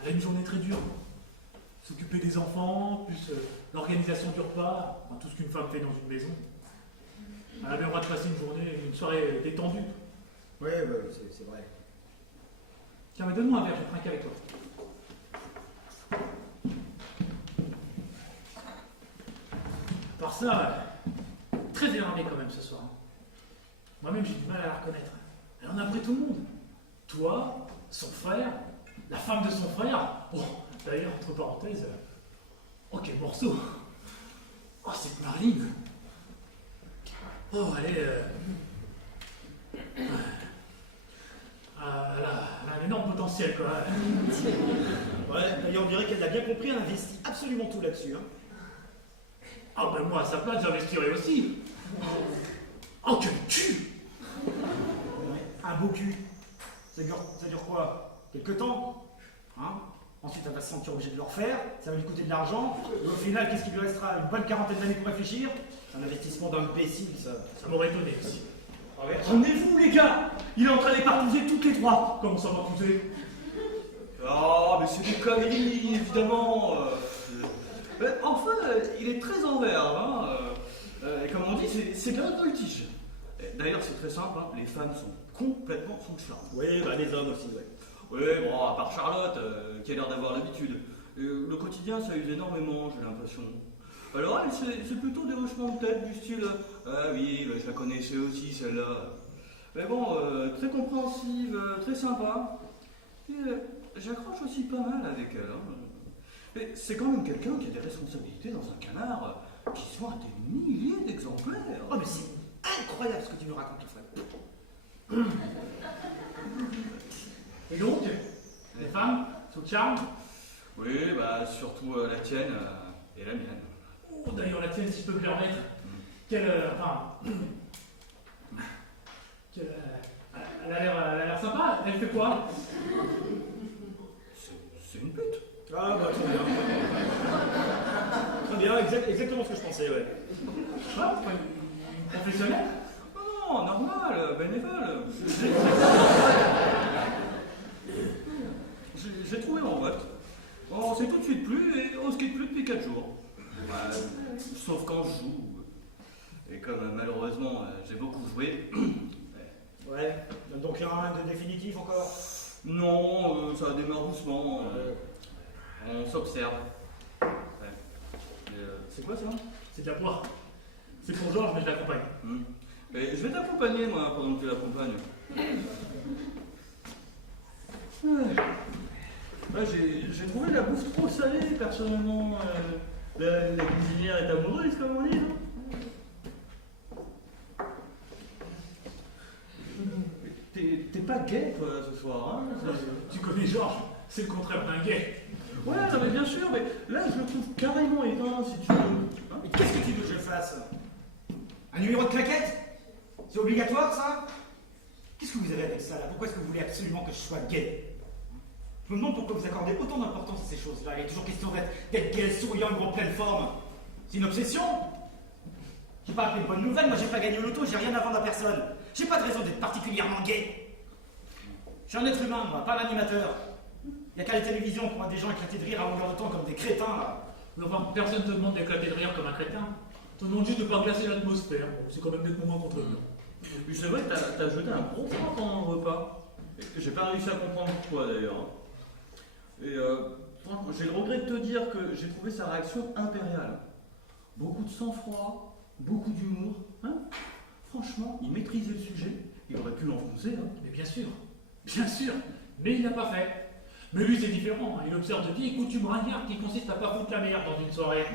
Elle a une journée très dure. S'occuper des enfants, plus l'organisation du repas, enfin, tout ce qu'une femme fait dans une maison. Elle a bien le droit de passer une soirée détendue. Oui, c'est vrai. Tiens, mais donne-moi un verre, je vais trinquer avec toi. À part ça, très énervée quand même ce soir. Moi-même, j'ai du mal à la reconnaître. Elle en a pris tout le monde. Toi, son frère, la femme de son frère. Bon, d'ailleurs, entre parenthèses, oh, quel morceau. Oh, cette Marine. Oh, elle est... elle a un énorme potentiel, quoi. Ouais, d'ailleurs, on dirait qu'elle l'a bien compris, elle investit absolument tout là-dessus. Hein. Ah ben moi, à sa place, j'investirais aussi. Oh, quel cul! Un beau cul. Ça dure quoi? Quelque temps? Hein? Ensuite, elle va se sentir obligée de le refaire, ça va lui coûter de l'argent, et au final, qu'est-ce qui lui restera? Une bonne quarantaine d'années pour réfléchir? C'est un investissement d'imbécile, ça. Ça m'aurait étonné aussi. Rendez-vous, les gars! Il est en train d'éparpouser toutes les trois! Comment ça m'a poussé? Oh, mais c'est des conneries, évidemment! Enfin, il est très en verve, hein? Et comme on dit, c'est bien un voltige. D'ailleurs, c'est très simple, hein, les femmes sont complètement sous le charme. Oui, bah les hommes aussi, ouais. Oui, bon, à part Charlotte, qui a l'air d'avoir l'habitude. Le quotidien, ça use énormément, j'ai l'impression. Alors, elle, c'est plutôt des hochements de tête du style ah oui, je la connaissais aussi, celle-là. Mais bon, très compréhensive, très sympa. Et j'accroche aussi pas mal avec elle. Hein. Mais c'est quand même quelqu'un qui a des responsabilités dans un canard qui sont à des milliers d'exemplaires. Oh, mais c'est incroyable ce que tu nous racontes, Fred. Et donc, les femmes, sous charme? Oui, bah surtout la tienne et la mienne. Oh, d'ailleurs, la tienne, si je peux me permettre. Quelle. Elle a l'air sympa. Elle fait quoi? C'est une pute. Ah, bah très bien. Très bien, exactement ce que je pensais, ouais. Ah, c'est pas une professionnelle? Non, normal, bénévole. J'ai trouvé mon vote. On s'est tout de suite plu et on se quitte plus depuis 4 jours. Sauf quand je joue. Et comme malheureusement j'ai beaucoup joué. Ouais, donc il n'y aura rien de définitif encore? Non, ça démarre doucement. On s'observe. Ouais. C'est quoi ça? C'est de la poire. C'est pour Georges, mais je l'accompagne. Mais je vais t'accompagner moi pendant que tu l'accompagnes. j'ai trouvé la bouffe trop salée, personnellement. La cuisinière est amoureuse, comme on dit, non? T'es pas gay, toi, ce soir, hein? Tu connais Georges, c'est le contraire d'un gay. Ouais, non, mais bien sûr, mais là, je le trouve carrément éteint, si tu veux. Hein? Mais qu'est-ce que tu veux que je fasse? Un numéro de claquette? C'est obligatoire, ça? Qu'est-ce que vous avez avec ça, là? Pourquoi est-ce que vous voulez absolument que je sois gay? Je me demande pourquoi vous accordez autant d'importance à ces choses-là. Il est toujours question d'être gay, souriant et en pleine forme. C'est une obsession? J'ai pas appris de bonnes nouvelles, moi j'ai pas gagné au loto, j'ai rien à vendre à personne. J'ai pas de raison d'être particulièrement gay. Je suis un être humain, moi, pas un animateur. Il y a qu'à la télévision qu'on voit des gens éclater de rire à longueur de temps comme des crétins, là. Mais enfin, personne ne te demande d'éclater de rire comme un crétin. Te demande juste de pas glacer l'atmosphère. Bon, c'est quand même nettement contre eux. Puis c'est vrai que t'as jeté un gros point pendant le repas. Et j'ai pas réussi à comprendre pourquoi, d'ailleurs. Et franchement, j'ai le regret de te dire que j'ai trouvé sa réaction impériale. Beaucoup de sang-froid, beaucoup d'humour. Hein? Franchement, il maîtrisait le sujet. Il aurait pu l'enfoncer. Hein? Mais bien sûr, mais il l'a pas fait. Mais lui, c'est différent. Hein. Il observe de vieilles coutumes ringardes qui consistent à pas foutre la merde dans une soirée.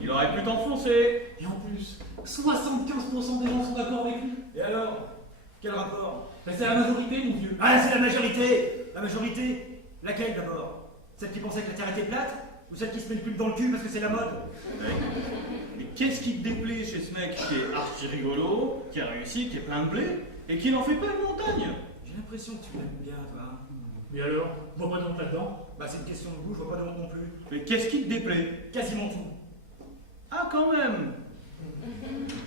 Il aurait pu t'enfoncer. Et en plus, 75% des gens sont d'accord avec lui. Et alors? Quel rapport? Ben, c'est la majorité, mon vieux. Ah, c'est la majorité! La majorité? Laquelle d'abord? Celle qui pensait que la Terre était plate? Ou celle qui se met le pub dans le cul parce que c'est la mode? Mais qu'est-ce qui te déplaît chez ce mec qui est archi rigolo, qui a réussi, qui est plein de blé, et qui n'en fait pas une montagne? J'ai l'impression que tu l'aimes bien, toi. Mais alors, vois pas donc là-dedans. Bah, c'est une question de goût, je vois pas de honte non plus. Mais qu'est-ce qui te déplaît? Quasiment tout. Ah, quand même!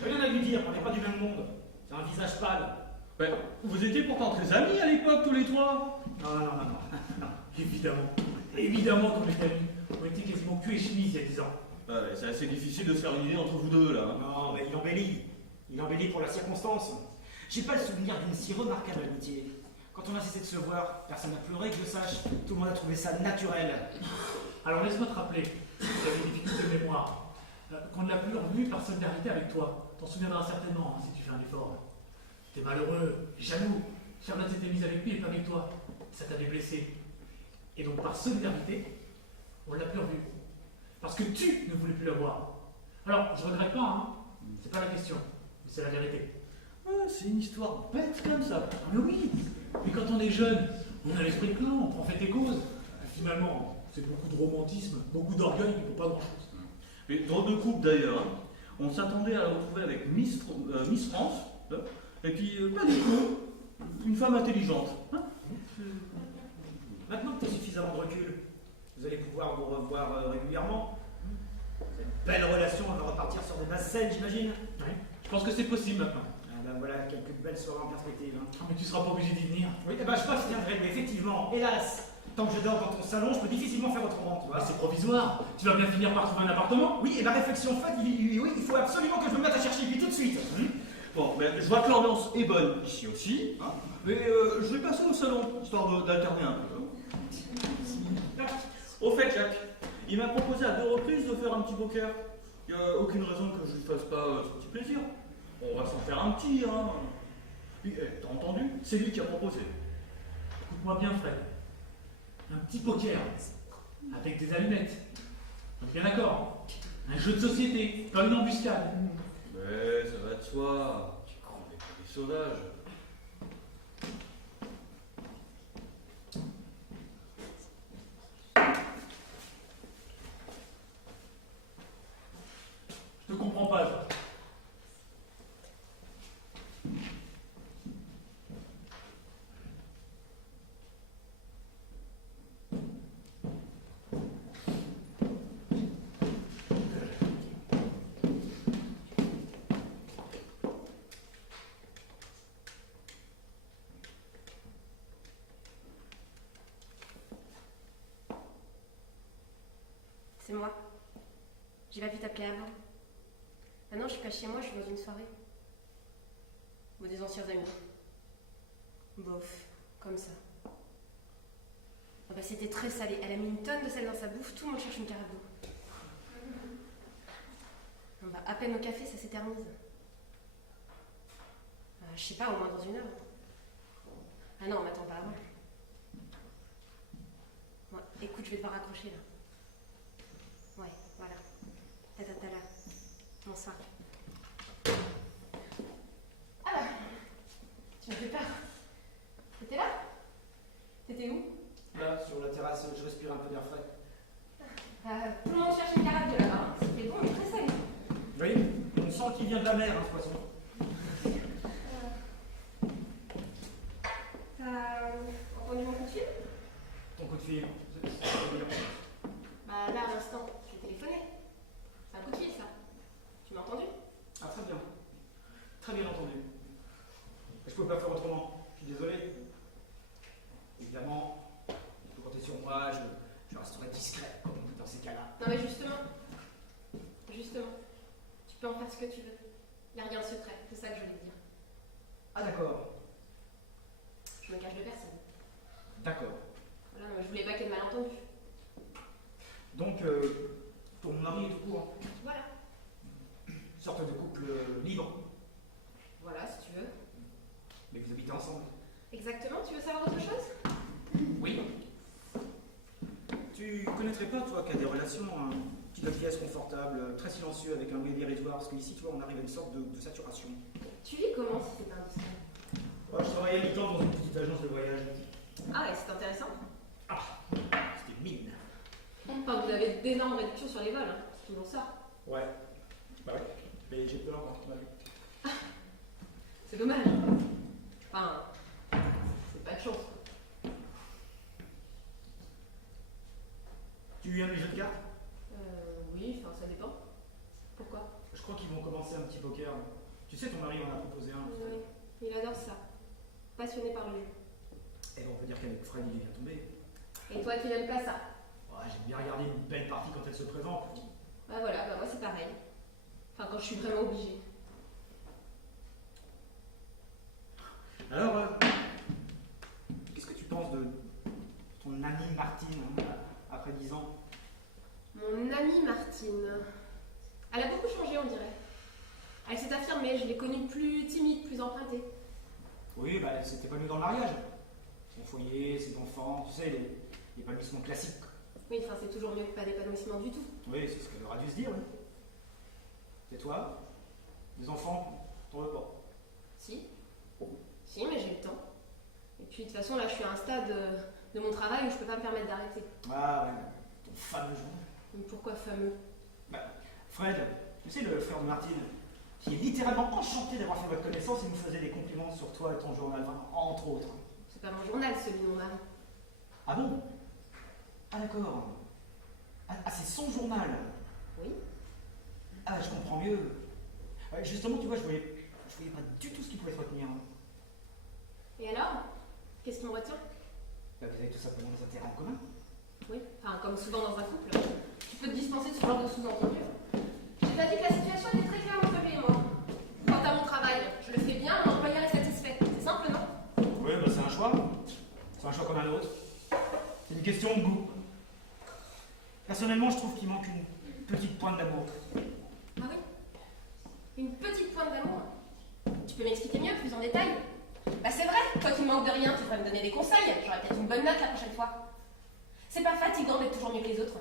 J'ai rien à lui dire, on n'est pas du même monde. C'est un visage pâle. Ben, vous étiez pourtant très amis à l'époque, tous les trois. Non. Évidemment qu'on est amis. On était quasiment cul et chemise il y a 10 ans. Ouais, c'est assez difficile de se faire une idée entre vous deux, là. Non, mais il embellit. Il embellit pour la circonstance. J'ai pas le souvenir d'une si remarquable amitié. Quand on a cessé de se voir, personne n'a pleuré, que je sache. Tout le monde a trouvé ça naturel. Alors laisse-moi te rappeler, si tu avais des difficultés de mémoire, qu'on ne l'a plus revu par solidarité avec toi. T'en souviendras certainement hein, si tu fais un effort. T'es malheureux, jaloux. Charlotte s'était mise avec lui et pas avec toi. Ça t'avait blessé. Et donc par solidarité, on l'a plus revu. Parce que tu ne voulais plus la voir. Alors, je regrette pas, hein. C'est pas la question. Mais c'est la vérité. Ouais, c'est une histoire bête comme ça. Ah, mais oui. Mais quand on est jeune, on a l'esprit plein, on prend fait et cause. Et finalement, c'est beaucoup de romantisme, beaucoup d'orgueil pour pas grand-chose. Mais drôle de couple d'ailleurs. Hein. On s'attendait à la retrouver avec Miss France, là. Et puis pas du tout. Une femme intelligente. Hein. Maintenant que tu as suffisamment de recul, vous allez pouvoir vous revoir régulièrement. Cette belle relation, on va repartir sur des bases saines, j'imagine. Oui. Je pense que c'est possible maintenant. Ah ben voilà, quelques belles soirées en perspective. Hein. Ah, mais tu seras pas obligé d'y venir. Oui, eh ben je m'abstiendrai, mais effectivement, hélas, tant que je dors dans ton salon, je peux difficilement faire autrement, tu Mais vois. c'est provisoire. Tu vas bien finir par trouver un appartement. Oui, et ma réflexion faite, oui, il faut absolument que je me mette à chercher puis tout de suite. Bon, ben, je vois que l'ambiance est bonne ici aussi. Hein. Mais je vais passer au salon, histoire d'alterner un peu. Au fait, Jacques, il m'a proposé à 2 reprises de faire un petit poker. Il n'y a aucune raison que je ne fasse pas ce petit plaisir. On va s'en faire un petit, hein. T'as entendu? C'est lui qui a proposé. Écoute-moi bien, Fred. Un petit poker. Avec des allumettes. On est bien d'accord. Un jeu de société, pas une embuscade. Mais ça va de soi. On est pas des sauvages. Je te comprends pas, Georges. C'est moi. J'ai pas pu t'appeler avant. Maintenant, je suis pas chez moi, je suis dans une soirée. Ou des anciens amis. Bof, comme ça. Ah bah, c'était très salé. Elle a mis une tonne de sel dans sa bouffe, tout le monde cherche une carafe d'eau. Bah, à peine au café, ça s'éternise. Je sais pas, au moins dans 1 heure. Ah non, on m'attend pas avant. Ouais, vais devoir raccrocher là. Ouais, voilà. Tatatala. Bonsoir. Ah bah, tu m'as fait peur. T'étais là? T'étais où? Là, sur la terrasse, je respire un peu d'air frais. Tout le monde cherche une carafe de là-bas. Hein. C'était bon, mais très salé. Oui, on sent qu'il vient de la mer, hein, ce poisson. T'as entendu mon coup de fil? Ton coup de fil, c'est Bah là, à l'instant, je vais téléphoner. C'est un coup de fil, ça. Tu m'as entendu? Ah, très bien. Très bien entendu. Je peux pas faire autrement. Je suis désolé. Évidemment, tu peux compter sur moi, je resterai discret, comme on dit dans ces cas-là. Non mais justement, tu peux en faire ce que tu veux. Il n'y a rien de secret, c'est ça que je voulais te dire. Ah, d'accord. Je me cache de personne. D'accord. Voilà, moi je voulais pas qu'il y ait de malentendu. Donc, ton mari est au courant. Voilà. Une sorte de couple libre. Voilà, si tu veux. Mais vous habitez ensemble. Exactement, tu veux savoir autre chose? Oui. Tu connaîtrais pas, toi, qui a des relations, un petit pièce confortable, très silencieux, avec un bruit dérisoire, parce qu'ici, tu vois, on arrive à une sorte de saturation. Tu vis comment si c'est pas indiscret? Ouais, je travaillais à mi-temps dans une petite agence de voyage. Ah ouais, c'est intéressant. Ah, c'était mine. Enfin, vous avez d'énormes réductions sur les vols, hein. C'est toujours ça. Ouais. Bah ouais. Mais j'ai peur, moi, ouais. C'est dommage. Enfin, c'est pas de chance. Tu aimes les jeux de cartes? Oui, enfin, ça dépend. Pourquoi? Je crois qu'ils vont commencer un petit poker. Tu sais, ton mari en a proposé un. Oui, il adore ça. Passionné par le jeu. Eh ben, on peut dire qu'avec Fred, il est bien tombé. Et toi, tu n'aimes pas ça? Ouais, j'aime bien regarder une belle partie quand elle se présente. Bah voilà, bah moi c'est pareil. Enfin, quand je suis vraiment obligée. Alors, qu'est-ce que tu penses de ton amie Martine, hein, après 10 ans? Mon amie Martine. Elle a beaucoup changé, on dirait. Elle s'est affirmée, je l'ai connue plus timide, plus empruntée. Oui, bah, elle s'était pas mieux dans le mariage. Son foyer, ses enfants, tu sais, l'épanouissement classique. Oui, enfin, c'est toujours mieux que pas d'épanouissement du tout. Oui, c'est ce qu'elle aurait dû se dire, oui. Et toi? Des enfants? T'en veux pas? Si. Si, mais j'ai le temps. Et puis, de toute façon, là, je suis à un stade de mon travail où je peux pas me permettre d'arrêter. Ah ouais, ton fameux journal. Mais pourquoi fameux? Bah, Fred, tu sais, le frère de Martine, qui est littéralement enchanté d'avoir fait votre connaissance, il nous faisait des compliments sur toi et ton journal, enfin, entre autres. C'est pas mon journal, celui de mon mari. Ah bon? Ah d'accord. Ah, c'est son journal. Oui. Ah, je comprends mieux. Justement, tu vois, je voyais pas du tout ce qui pouvait te retenir. Et alors? Qu'est-ce qui me retient? Bah, vous avez tout simplement des intérêts en commun. Oui, enfin, comme souvent dans un couple. Tu peux te dispenser de ce genre de sous-entendu. J'ai pas dit que la situation était très claire entre lui et moi. Quant à mon travail, je le fais bien, mon employeur est satisfait. C'est simple, non? Oui, bah c'est un choix. C'est un choix comme un autre. C'est une question de goût. Personnellement, je trouve qu'il manque une petite pointe d'amour. Ah oui? Une petite pointe d'amour? Tu peux m'expliquer mieux, plus en détail? Bah c'est vrai, toi qui manques de rien, tu devrais me donner des conseils. J'aurais peut-être une bonne note la prochaine fois. C'est pas fatigant d'être toujours mieux que les autres.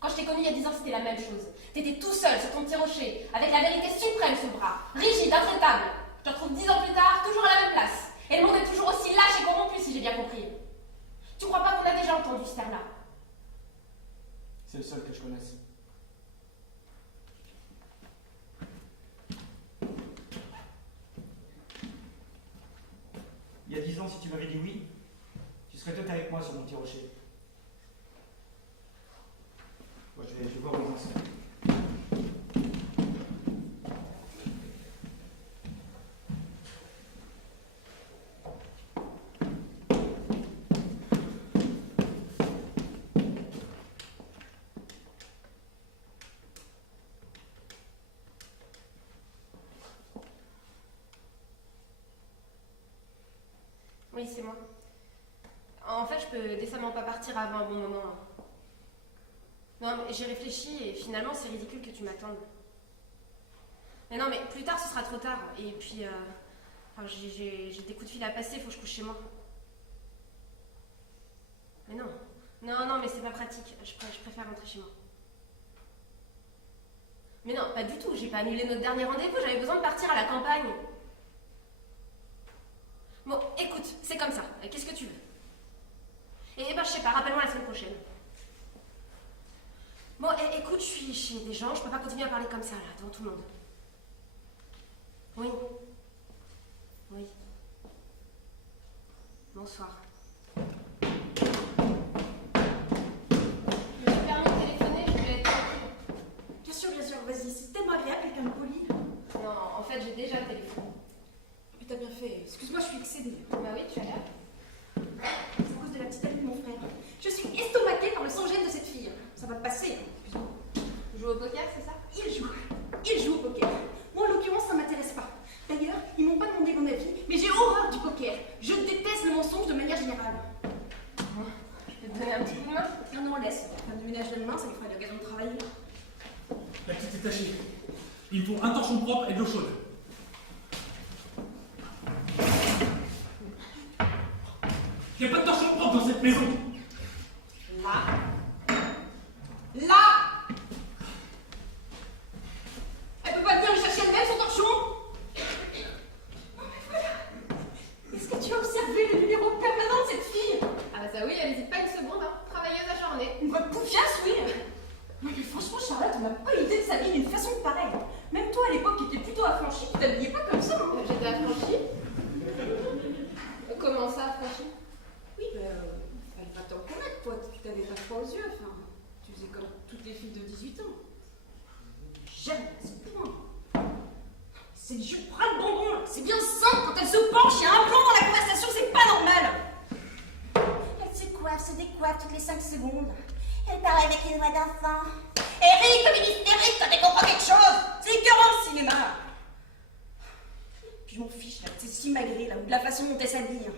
Quand je t'ai connu il y a 10 ans, c'était la même chose. T'étais tout seul sur ton petit rocher, avec la vérité suprême sous le bras, rigide, intraitable. Je te retrouve 10 ans plus tard, toujours à la même place. Et le monde est toujours aussi lâche et corrompu, si j'ai bien compris. Tu crois pas qu'on a déjà entendu ce terme-là? C'est le seul que je connaisse. Il y a 10 ans, si tu m'avais dit oui, tu serais peut-être avec moi sur mon petit rocher. Moi, je vais voir où ils en sont. Oui, c'est moi. En fait, je peux décemment pas partir avant un bon moment. Non, mais j'ai réfléchi et finalement, c'est ridicule que tu m'attendes. Mais non, mais plus tard, ce sera trop tard. Et puis, enfin, j'ai des coups de fil à passer, faut que je couche chez moi. Mais non, Non, non, mais c'est pas pratique. Je préfère rentrer chez moi. Mais non, pas du tout. J'ai pas annulé notre dernier rendez-vous. J'avais besoin de partir à la campagne. Bon, écoute, c'est comme ça. Qu'est-ce que tu veux? Et ben, je sais pas, rappelle-moi la semaine prochaine. Bon, écoute, je suis chez des gens, je peux pas continuer à parler comme ça, là, devant tout le monde. Oui. Oui. Bonsoir. Je me suis permis de téléphoner, je voulais être tranquille. Bien sûr, vas-y, c'est tellement agréable, quelqu'un de poli. Non, en fait, j'ai déjà le téléphone. Mais t'as bien fait. Excuse-moi, je suis excédée. Bah oui, tu as l'air. C'est à cause de la petite amie de mon frère. Je suis estomaquée par le sang-gêne de cette fille. Ça va passer, hein. Excuse-moi. Tu joues au poker, c'est ça? Il joue au poker. Moi, en l'occurrence, ça m'intéresse pas. D'ailleurs, ils m'ont pas demandé mon avis, mais j'ai horreur du poker. Je déteste le mensonge de manière générale. Je vais te donner un petit coup de main. Non, laisse. Femme de ménage demain, ça lui fera l'occasion de travailler. La petite est tachée. Il me faut un torchon propre et de l'eau chaude. Il n'y a pas de torchon propre dans cette maison. Là Elle peut pas venir lui chercher elle-même son torchon? Non mais voilà. Est-ce que tu as observé le numéro permanent de cette fille? Ah bah ça oui, elle hésite pas une seconde, hein. Travailleuse ajournée. Une vraie poufiasse, oui. Non mais franchement, Charlotte, on n'a pas l'idée de s'habiller d'une façon pareille. Même toi, à l'époque, qui étais plutôt affranchie, tu t'habillais pas comme ça, hein. J'étais affranchie. Comment ça, affranchie? Oui, fallait pas t'en connaître, toi. Tu t'avais pas froid aux yeux, enfin. Tu faisais comme toutes les filles de 18 ans. Jamais à ce point. C'est du bras de bonbon, là. C'est bien simple, quand elle se penche, il y a un plan dans la conversation, c'est pas normal. Elle se coiffe, se décoiffe toutes les 5 secondes. Elle parle avec une voix d'enfant. Eric, comme il est hystérique quand elle comprend quelque chose. C'est écœurant le cinéma. Puis je m'en fiche, là, c'est si magré, là, ou de la façon dont elle s'habille.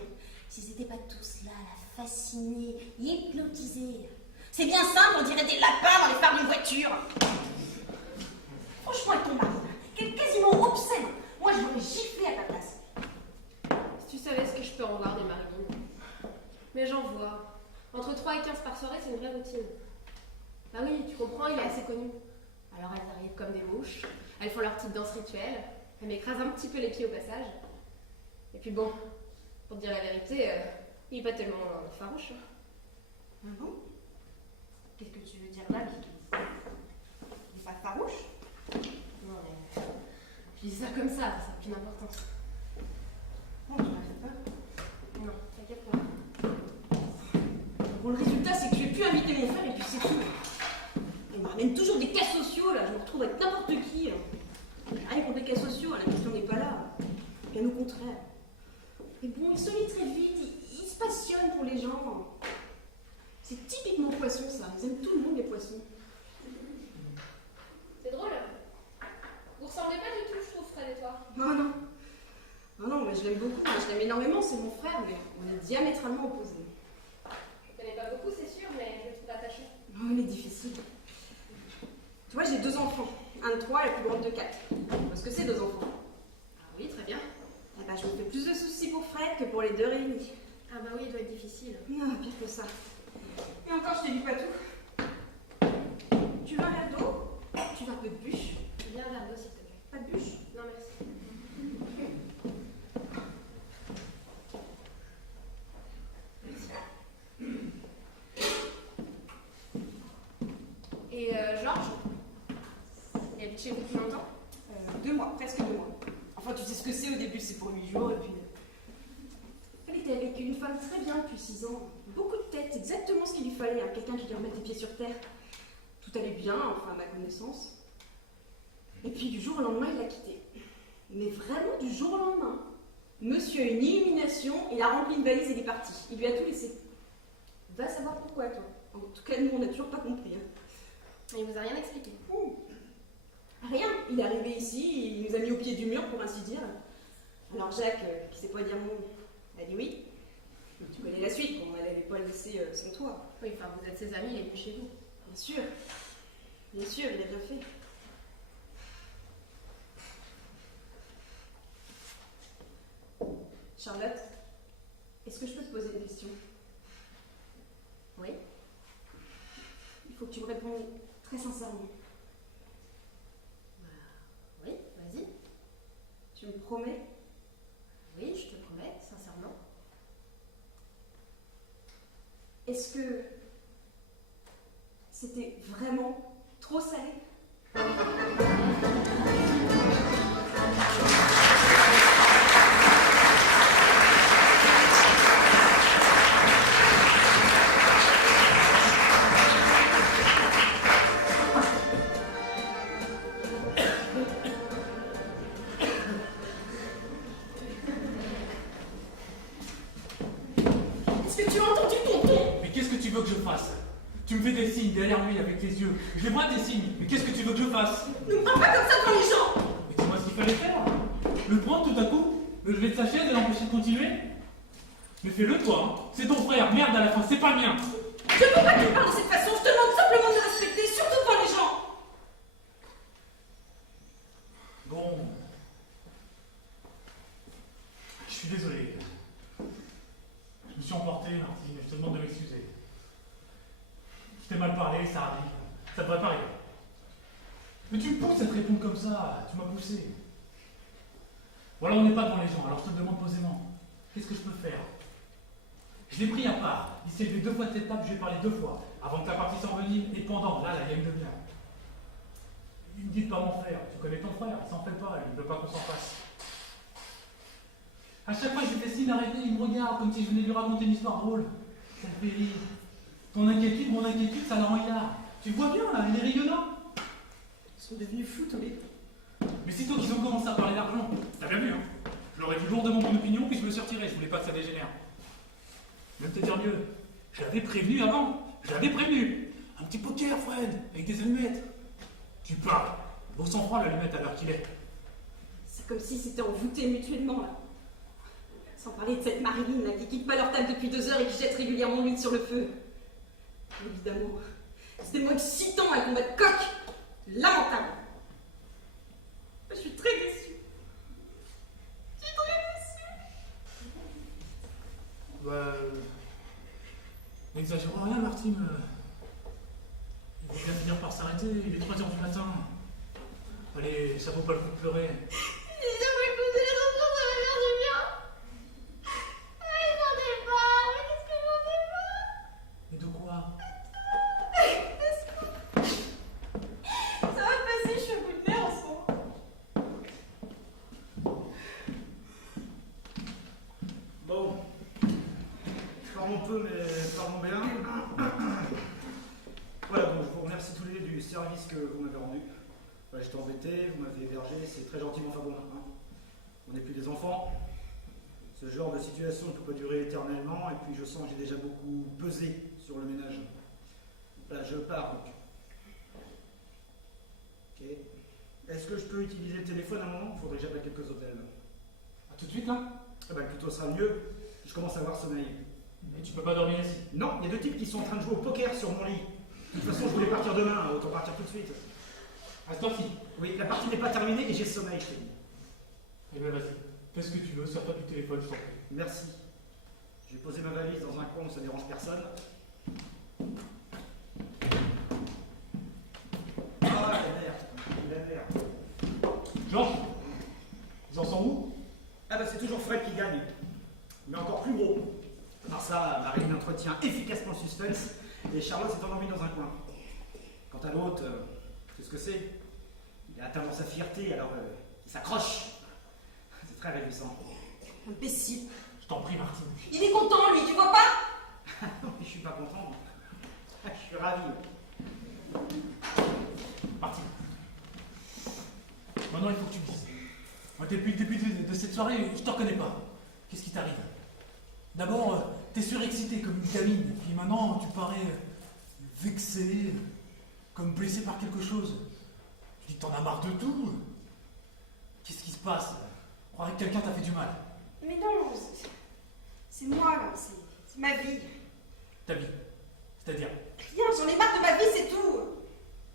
S'ils étaient pas tous là, la fascinés, hypnotisés. C'est bien simple, on dirait des lapins dans les phares d'une voiture. Franchement, avec ton mari, là, quasiment obscène. Moi, je l'aurais giflé à ta place. Si tu savais ce que je peux en voir des Marilyn. Mais j'en vois. Entre 3 et 15 par soirée, c'est une vraie routine. Bah oui, tu comprends, il est assez connu. Alors elles arrivent comme des mouches, elles font leur petite danse rituelle, elles m'écrasent un petit peu les pieds au passage. Et puis bon, pour te dire la vérité, il est pas tellement farouche. Hein. Ah bon? Qu'est-ce que tu veux dire là, Kiki? Il est pas farouche? Non mais... Je dis ça comme ça n'a aucune importance. Non, tu m'as fait peur. Non, t'inquiète pas. Bon, le résultat, c'est que je vais plus inviter mon frère et puis c'est tout. On me ramène toujours des cas sociaux, là. Je me retrouve avec n'importe qui. Rien contre les cas sociaux, hein, la question n'est pas là. Bien au contraire. Mais bon, il se lit très vite, il se passionne pour les gens. C'est typiquement poisson, ça. Ils aiment tout le monde, les poissons. C'est drôle. Vous ressemblez pas du tout, je trouve, Fred et toi. Ah non. Ah non, mais je l'aime beaucoup, moi, je l'aime énormément, c'est mon frère, mais on est diamétralement opposés. Je connais pas beaucoup, c'est sûr, mais je le trouve attachant. Oh, il est difficile. Tu vois, j'ai 2 enfants. Un de 3 et la plus grande de 4. Parce que c'est 2 enfants. Ah oui, très bien. Eh ben, je me fais plus de soucis pour Fred que pour les 2 réunis. Ah bah oui, il doit être difficile. Non, pire que ça. Et encore, je te dis pas tout. Tu veux un verre d'eau? Tu veux un peu de bûche? Viens un verre d'eau, s'il te plaît. Pas de bûche? Non, merci. Et Georges, il habite chez vous depuis longtemps? 2 mois, presque 2 mois. Enfin, tu sais ce que c'est au début, c'est pour 8 jours et puis. Elle était avec une femme très bien depuis 6 ans. Beaucoup de tête, exactement ce qu'il lui fallait, hein, quelqu'un qui lui remette les pieds sur terre. Tout allait bien, enfin à ma connaissance. Et puis du jour au lendemain, il l'a quitté. Mais vraiment du jour au lendemain. Monsieur a une illumination, il a rempli une valise et il est parti. Il lui a tout laissé. Va savoir pourquoi, toi. En tout cas, nous, on n'a toujours pas compris. Hein. Il vous a rien expliqué. Rien. Il est arrivé ici, il nous a mis au pied du mur, pour ainsi dire. Alors Jacques, qui sait pas dire non, a dit oui. Tu connais la suite, on n'allait pas le laisser sans toi. Oui, enfin, vous êtes ses amis, il est venu chez vous. Bien sûr. Bien sûr, il a bien fait. Charlotte, est-ce que je peux te poser une question? Oui. faut que tu me répondes très sincèrement. Oui, vas-y. Tu me promets? Oui, je te promets, sincèrement. Est-ce que c'était vraiment trop salé? Est-ce que tu as entendu ton ton? Mais qu'est-ce que tu veux que je fasse? Tu me fais des signes derrière lui avec les yeux. Je les vois tes signes. Mais qu'est-ce que tu veux que je fasse? Ne me parle pas comme ça devant les gens! Mais dis-moi ce qu'il fallait faire. Le prendre tout à coup? Le lever de sa chaise et l'empêcher de continuer? Mais fais-le toi, hein. C'est ton frère, merde à la fin, c'est pas le mien. Je ne peux pas que tu me parles de cette façon, je te demande simplement de me respecter, surtout devant les gens! Bon. Je suis désolé. Je me suis emporté, Martine, je te demande de m'excuser. Je t'ai mal parlé, ça arrive. Ça devrait pas arriver. Mais tu me pousses à te répondre comme ça, tu m'as poussé. Voilà, on n'est pas devant les gens, alors je te le demande posément. Qu'est-ce que je peux faire? Je l'ai pris à part. Il s'est levé 2 fois de cette table, je lui ai parlé 2 fois. Avant que la partie s'envenime, et pendant, là, il y a une demi-heure. Il me dit de pas m'en faire. Tu connais ton frère, il s'en fait pas, il ne veut pas qu'on s'en fasse. À chaque fois que je lui fais signe d'arrêter, il me regarde comme si je venais lui raconter une histoire drôle. Ça me fait rire. Ton inquiétude, mon inquiétude, ça le rend hilar. Tu le vois bien là, il est rayonnant. Ils sont devenus fous tous les deux. Mais c'est toi qu'ils ont commencé à parler d'argent. T'as bien vu, hein? Je leur ai dit lourdement mon opinion, puis je me suis retiré, je voulais pas que ça dégénère. Je vais te dire mieux. Je l'avais prévenu avant. Je l'avais prévenu. Un petit poker, Fred, avec des allumettes. Tu parles. Beau sang-froid l'allumette à l'heure qu'il est. C'est comme si c'était envoûté mutuellement, là. Sans parler de cette Marilyn, là, qui quitte pas leur table depuis 2 heures et qui jette régulièrement l'huile sur le feu. Évidemment, c'était moins excitant un combat de coq. Lamentable. Je suis très déçue. Je suis très déçue. Bah. N'exagérons rien, Martine. Il va bien finir par s'arrêter, il est 3h du matin. Allez, ça vaut pas le coup de pleurer. J'ai jamais écouté les autres, ça va faire du bien. Mais j'en ai marre, mais qu'est-ce que j'en ai marre? Et de quoi? Ça va passer, je suis au bout de nerfs en ce moment. Bon. Parlons peu, mais parlons bien. Voilà, donc je vous remercie tous les deux du service que vous m'avez rendu. Voilà, j'étais embêté, vous m'avez hébergé, c'est très gentil, mais enfin bon, hein. On n'est plus des enfants. Ce genre de situation ne peut pas durer éternellement, et puis je sens que j'ai déjà beaucoup pesé sur le ménage. Voilà, je pars donc. Ok. Est-ce que je peux utiliser le téléphone à un moment? Il faudrait que j'appelle quelques hôtels. À tout de suite, là? Ah bah, plutôt sera mieux. Je commence à avoir sommeil. Mais tu peux pas dormir ici. Non, il y a 2 types qui sont en train de jouer au poker sur mon lit. De toute façon, je voulais partir demain, autant partir tout de suite. À ce temps-ci. Oui, la partie n'est pas terminée et j'ai sommeil, je t'ai dit. Eh ben vas-y. Fais ce que tu veux, sors-toi du téléphone, je t'en prie. Merci. Je vais poser ma valise dans un coin où ça dérange personne. Ah, la merde. Georges, ils en sont où? Ah bah c'est toujours Fred qui gagne. Mais encore plus gros. Par ça, Marilyn entretient efficacement le suspense et Charlotte s'est endormie dans un coin. Quant à l'autre, c'est ce que c'est. Il est atteint dans sa fierté, alors il s'accroche. C'est très réjouissant. Imbécile. Je t'en prie, Martine. Il est content, lui, tu vois pas? Non, mais je suis pas content. Je suis ravi. Martine. Maintenant, il faut que tu me dises. Moi, depuis le début de cette soirée, je te reconnais pas. Qu'est-ce qui t'arrive? D'abord, t'es surexcité comme une gamine, puis maintenant, tu parais vexé, comme blessé par quelque chose. Tu dis que t'en as marre de tout. Qu'est-ce qui se passe? On croirait que quelqu'un t'a fait du mal. Mais non, c'est moi, là, c'est ma vie. Ta vie. C'est-à-dire? Rien, j'en ai marre de ma vie, c'est tout.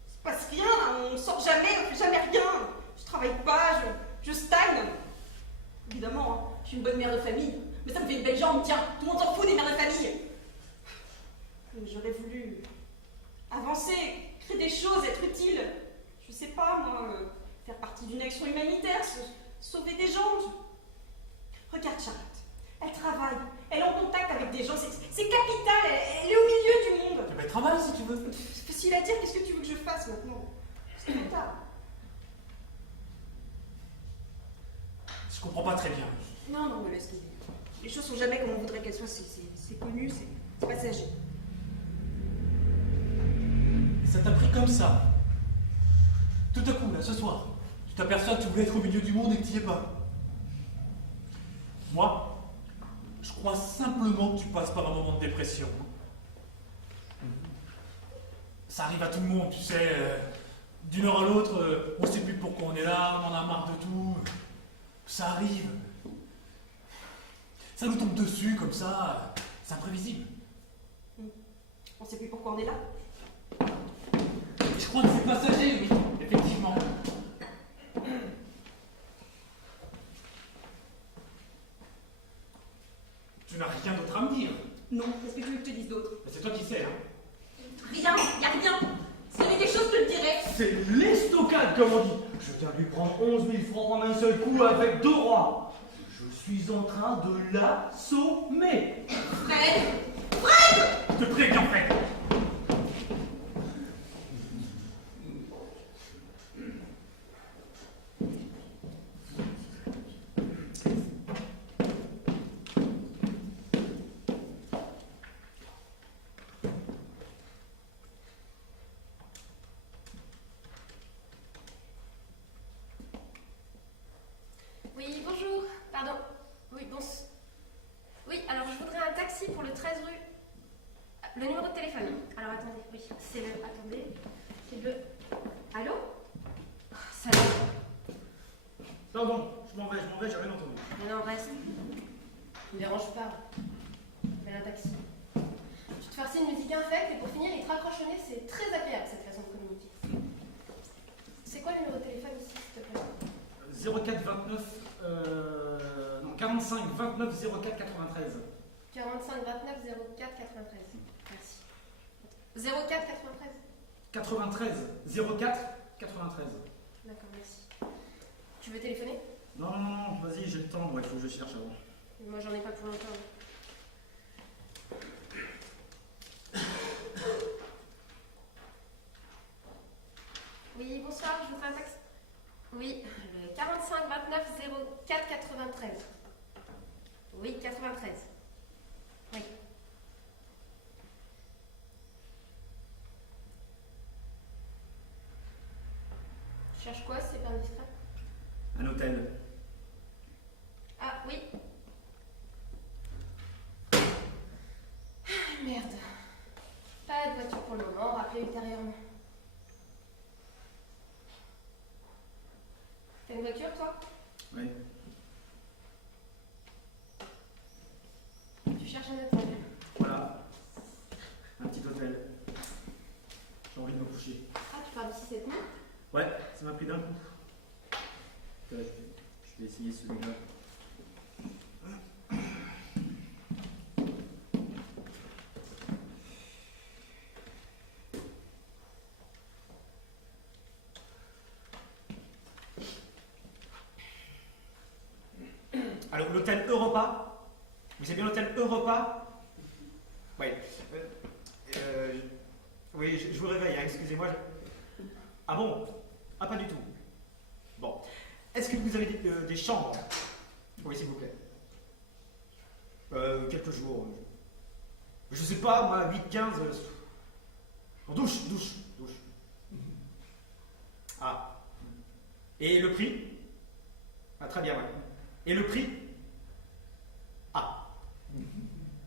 Il se passe rien, là, on sort jamais, on fait jamais rien. Je travaille pas, je stagne. Évidemment, hein, je suis une bonne mère de famille, mais ça me fait une belle jambe, tiens, tout le monde s'en fout des mères de famille. J'aurais voulu avancer, télétravail si tu veux. C'est facile à dire, qu'est-ce que tu veux que je fasse maintenant? C'est trop tard. Je comprends pas très bien. Non, non, me laisse tomber. Les choses sont jamais comme on voudrait qu'elles soient, c'est connu, c'est passager. Ça t'a pris comme ça. Tout à coup, là, ce soir, tu t'aperçois que tu voulais être au milieu du monde et que tu n'y es pas. Moi, je crois simplement que tu passes par un moment de dépression. Ça arrive à tout le monde, tu sais. D'une heure à l'autre, on ne sait plus pourquoi on est là, on en a marre de tout. Ça arrive. Ça nous tombe dessus comme ça. C'est imprévisible. On sait plus pourquoi on est là. Je crois que c'est passager, oui, effectivement. Tu n'as rien d'autre à me dire. Non, qu'est-ce que tu veux que je te dise d'autre? Mais c'est toi qui sais, hein. Rien, y a rien. S'il y avait quelque chose, je te le dirais. C'est l'estocade, comme on dit. Je viens de lui prendre 11 000 francs en un seul coup avec 2 rois. Je suis en train de l'assommer. Fred! Je te préviens, Fred. Oui, bonjour. Pardon. Oui, bon. Oui, alors je voudrais un taxi pour le 13 rue. Le numéro de téléphone. Alors attendez, oui, c'est le. Attendez. C'est le. Allô? Ah, ça va. Pardon, je m'en vais, j'ai rien entendu. Mais non, reste. Ne me dérange pas. Fais un taxi. Tu te farcis une musique infecte et pour finir, il te raccroche au nez. C'est très agréable cette façon de communiquer. C'est quoi le numéro de téléphone ici, s'il te plaît? 04 29. Non, 45 29 04 93. 45 29 04 93. Merci. 04 93. 93 04 93. D'accord, merci. Tu veux téléphoner? Non, non, non, vas-y, j'ai le temps, moi, il faut que je cherche avant. Moi, j'en ai pas pour longtemps. Oui, bonsoir, je vous fais un taxi. Oui, le 45 29 04 93. Oui, 93. Oui. Tu cherches quoi, c'est pas indiscret? Un hôtel. Ah, oui. Ah, merde. Pas de voiture pour le moment, rappelez ultérieurement. T'as une voiture, toi? Oui. Tu cherches un hôtel. Voilà. Un petit hôtel. J'ai envie de me coucher. Ah, tu pars d'ici cette nuit? Ouais, ça m'a pris d'un coup. Je vais essayer celui-là. Alors, l'hôtel Europa? Vous savez bien l'hôtel Europa? Oui. Oui, je vous réveille, hein, excusez-moi. Ah bon? Ah, pas du tout. Bon. Est-ce que vous avez des chambres? Oui, s'il vous plaît. Quelques jours. Je sais pas, moi, 8-15. Douche. Ah. Et le prix? Ah, très bien, ouais. Et le prix? Ah.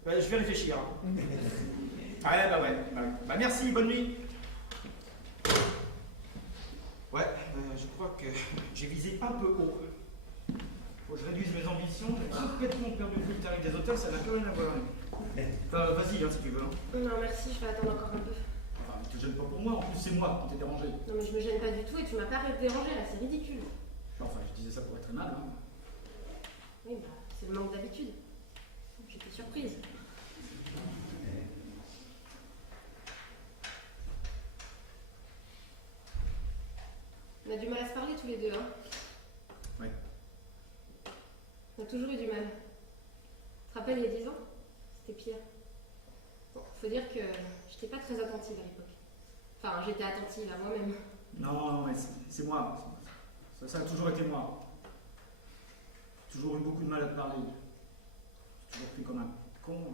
Je vais réfléchir. Hein. Ouais, bah ouais. Bah merci, bonne nuit. Ouais, je crois que j'ai visé un peu haut. Faut que je réduise mes ambitions. J'ai complètement perdu le tarif des hôtels, ça n'a plus rien à voir. Vas-y, hein, si tu veux. Hein. Non, merci, je vais attendre encore un peu. Enfin, ne te gêne pas pour moi, en plus c'est moi qui t'ai dérangé. Non, mais je me gêne pas du tout et tu m'as pas dérangé là, c'est ridicule. Enfin, je disais ça pour être aimable. Hein. Oui, bah, c'est le manque d'habitude. J'étais surprise. On a du mal à se parler tous les deux, hein. Ouais. On a toujours eu du mal. Tu te rappelles, il y a 10 ans? C'était pire. Bon, Faut dire que j'étais pas très attentive à l'époque. Enfin, j'étais attentive à moi-même. Non, mais c'est moi. Ça a toujours été moi. J'ai toujours eu beaucoup de mal à te parler. J'ai toujours pris comme un con.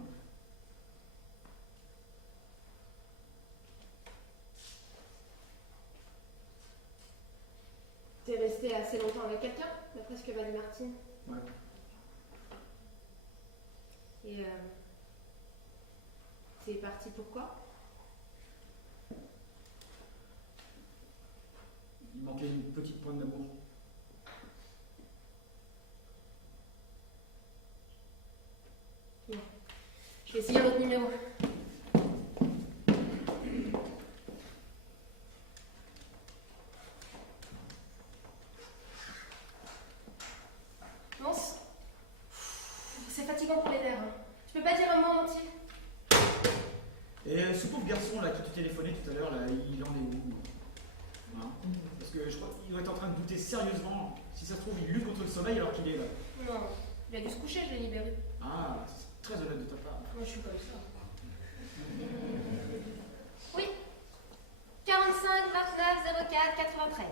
T'es resté assez longtemps avec quelqu'un, d'après ce que m'a dit Martine. Ouais. Et t'es parti pourquoi? Il manquait une petite pointe d'amour. Bon. Je vais essayer un autre numéro. Lance. C'est fatigant pour les nerfs. Hein. Je peux pas dire un mot en entier. Et ce pauvre garçon là qui te téléphonait tout à l'heure, là, il en est où? Hein? Parce que je crois qu'il doit être en train de douter sérieusement. Si ça se trouve, il lutte contre le sommeil alors qu'il est là. Non, il a dû se coucher, je l'ai libéré. Ah, c'est très honnête de ta part. Moi, je suis comme ça. Oui. 45 29 04 93.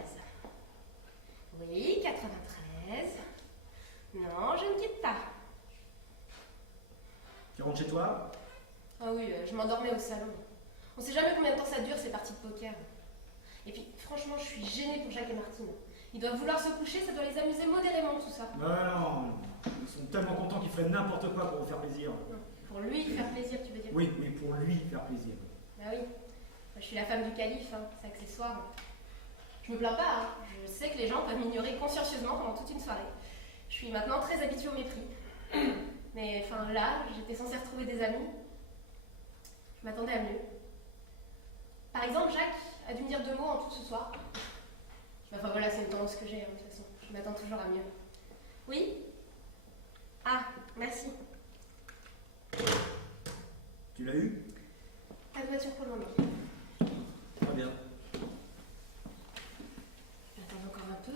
Oui, 93. Non, je ne quitte pas. Tu rentres chez toi? Ah oui, je m'endormais au salon. On sait jamais combien de temps ça dure ces parties de poker. Et puis, franchement, je suis gênée pour Jacques et Martine. Ils doivent vouloir se coucher, ça doit les amuser modérément tout ça. Non, ils sont tellement contents qu'ils feraient n'importe quoi pour vous faire plaisir. Non, pour lui faire plaisir, tu veux dire? Oui, mais pour lui faire plaisir. Ah oui. Moi, je suis la femme du calife, hein, c'est accessoire. Je me plains pas, hein. Je sais que les gens peuvent m'ignorer consciencieusement pendant toute une soirée. Je suis maintenant très habituée au mépris. Mais enfin là, j'étais censée retrouver des amis. Je m'attendais à mieux. Par exemple, Jacques a dû me dire 2 mots en tout ce soir. Enfin voilà, c'est une tendance que j'ai, hein, de toute façon. Je m'attends toujours à mieux. Oui? Ah, merci. Tu l'as eu? Pas de voiture pour le moment. Très bien. J'attends encore un peu.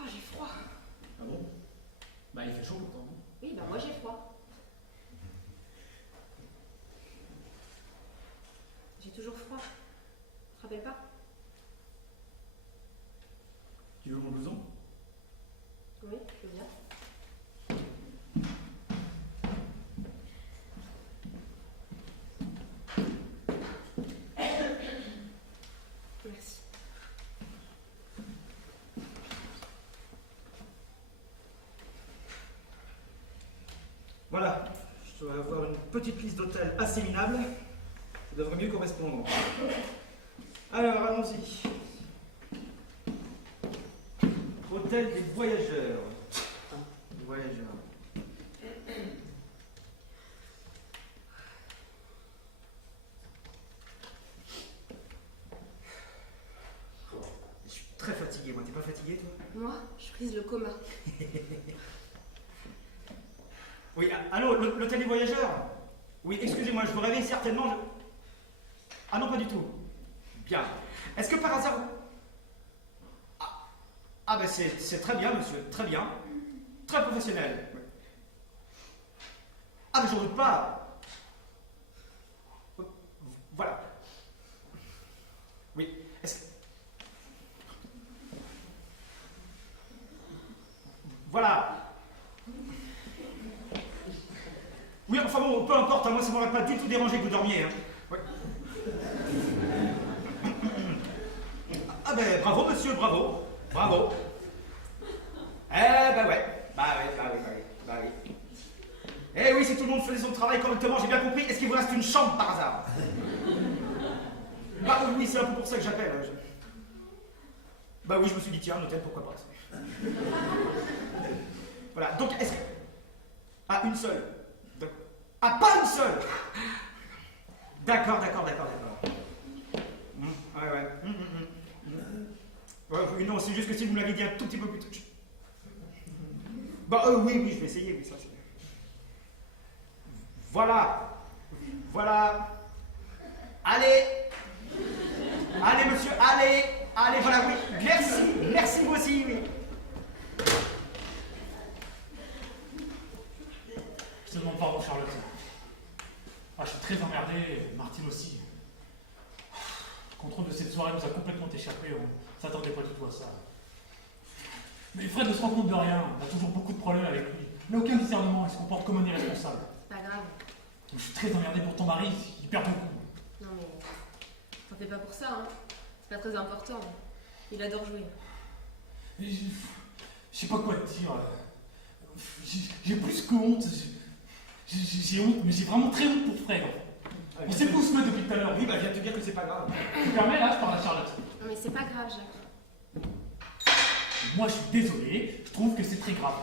Oh, j'ai froid. Ah bon? Bah il fait chaud pourtant. Oui, bah moi j'ai froid. J'ai toujours froid. Tu te rappelles pas? Tu veux mon blouson? Oui, je veux bien. Merci. Voilà, je dois avoir une petite liste d'hôtels assez minable. Ça devrait mieux correspondre. Alors, allons-y. Hôtel des voyageurs. Des voyageurs. Je suis très fatigué, moi. T'es pas fatigué, toi? Moi, je prise le coma. Oui, allô, l'hôtel des voyageurs? Oui, excusez-moi, je vous réveille certainement. Ah non, pas du tout. Bien. Est-ce que par hasard... Ah ben c'est très bien, monsieur, très bien. Très professionnel. Ah mais j'en doute pas. Voilà. Oui. Est-ce... Voilà. Oui, enfin bon, peu importe, moi ça m'aurait pas du tout dérangé que vous dormiez. Hein. Ouais. Ah ben bravo monsieur, bravo. Bravo. Eh ben ouais. Bah oui. Eh oui, si tout le monde faisait son travail correctement, j'ai bien compris. Est-ce qu'il vous reste une chambre par hasard? Bah oui, c'est un peu pour ça que j'appelle. Bah oui, je me suis dit, tiens, un hôtel, pourquoi pas. Voilà, donc est-ce que... Ah, une seule. Ah, pas une seule! D'accord. Ouais. Ouais, oui, non, c'est juste que si vous me l'aviez dit un tout petit peu plus tôt. Bah, oui, je vais essayer, oui, ça c'est. Voilà. Allez, monsieur, allez, voilà, oui. Merci vous aussi, oui. Je te demande pardon, Charlotte. Ah, je suis très emmerdé, Martine aussi. Le contrôle de cette soirée nous a complètement échappé, on s'attendait pas du tout à ça. Mais Fred ne se rend compte de rien, on a toujours beaucoup de problèmes avec lui. Il n'a aucun discernement, il se comporte comme un irresponsable. C'est pas grave. Je suis très emmerdé pour ton mari, il perd beaucoup. Non mais, t'en fais pas pour ça, hein. C'est pas très important. Il adore jouer. Et je sais pas quoi te dire. J'ai plus que honte. J'ai honte, mais j'ai vraiment très honte pour Fred. On sait tous mettre depuis tout à l'heure. Oui, bah, je viens de te dire que c'est pas grave. Tu permets, là, je parle à Charlotte. Non mais c'est pas grave, Jacques. Moi, je suis désolé, je trouve que c'est très grave.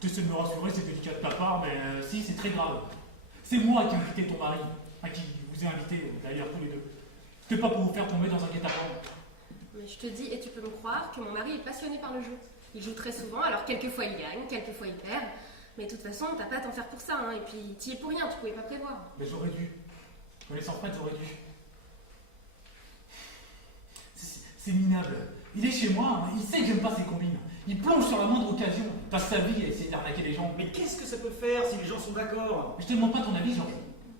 Tu essaies de me rassurer, c'est délicat de ta part, mais si, c'est très grave. C'est moi qui ai invité ton mari, enfin, qui vous ai invité, d'ailleurs, tous les deux. C'était pas pour vous faire tomber dans un guet-apens. Mais je te dis, et tu peux me croire, que mon mari est passionné par le jeu. Il joue très souvent, alors quelquefois il gagne, quelquefois il perd. Mais de toute façon, t'as pas à t'en faire pour ça, hein. Et puis, t'y es pour rien, tu pouvais pas prévoir. Mais j'aurais dû. Connaissant Fred, j'aurais dû. C'est minable. Il est chez moi, hein. Il sait que j'aime pas ses combines. Il plonge sur la moindre occasion. Il passe sa vie à essayer d'arnaquer les gens. Mais qu'est-ce que ça peut faire si les gens sont d'accord? Mais je te demande pas ton avis, Georges.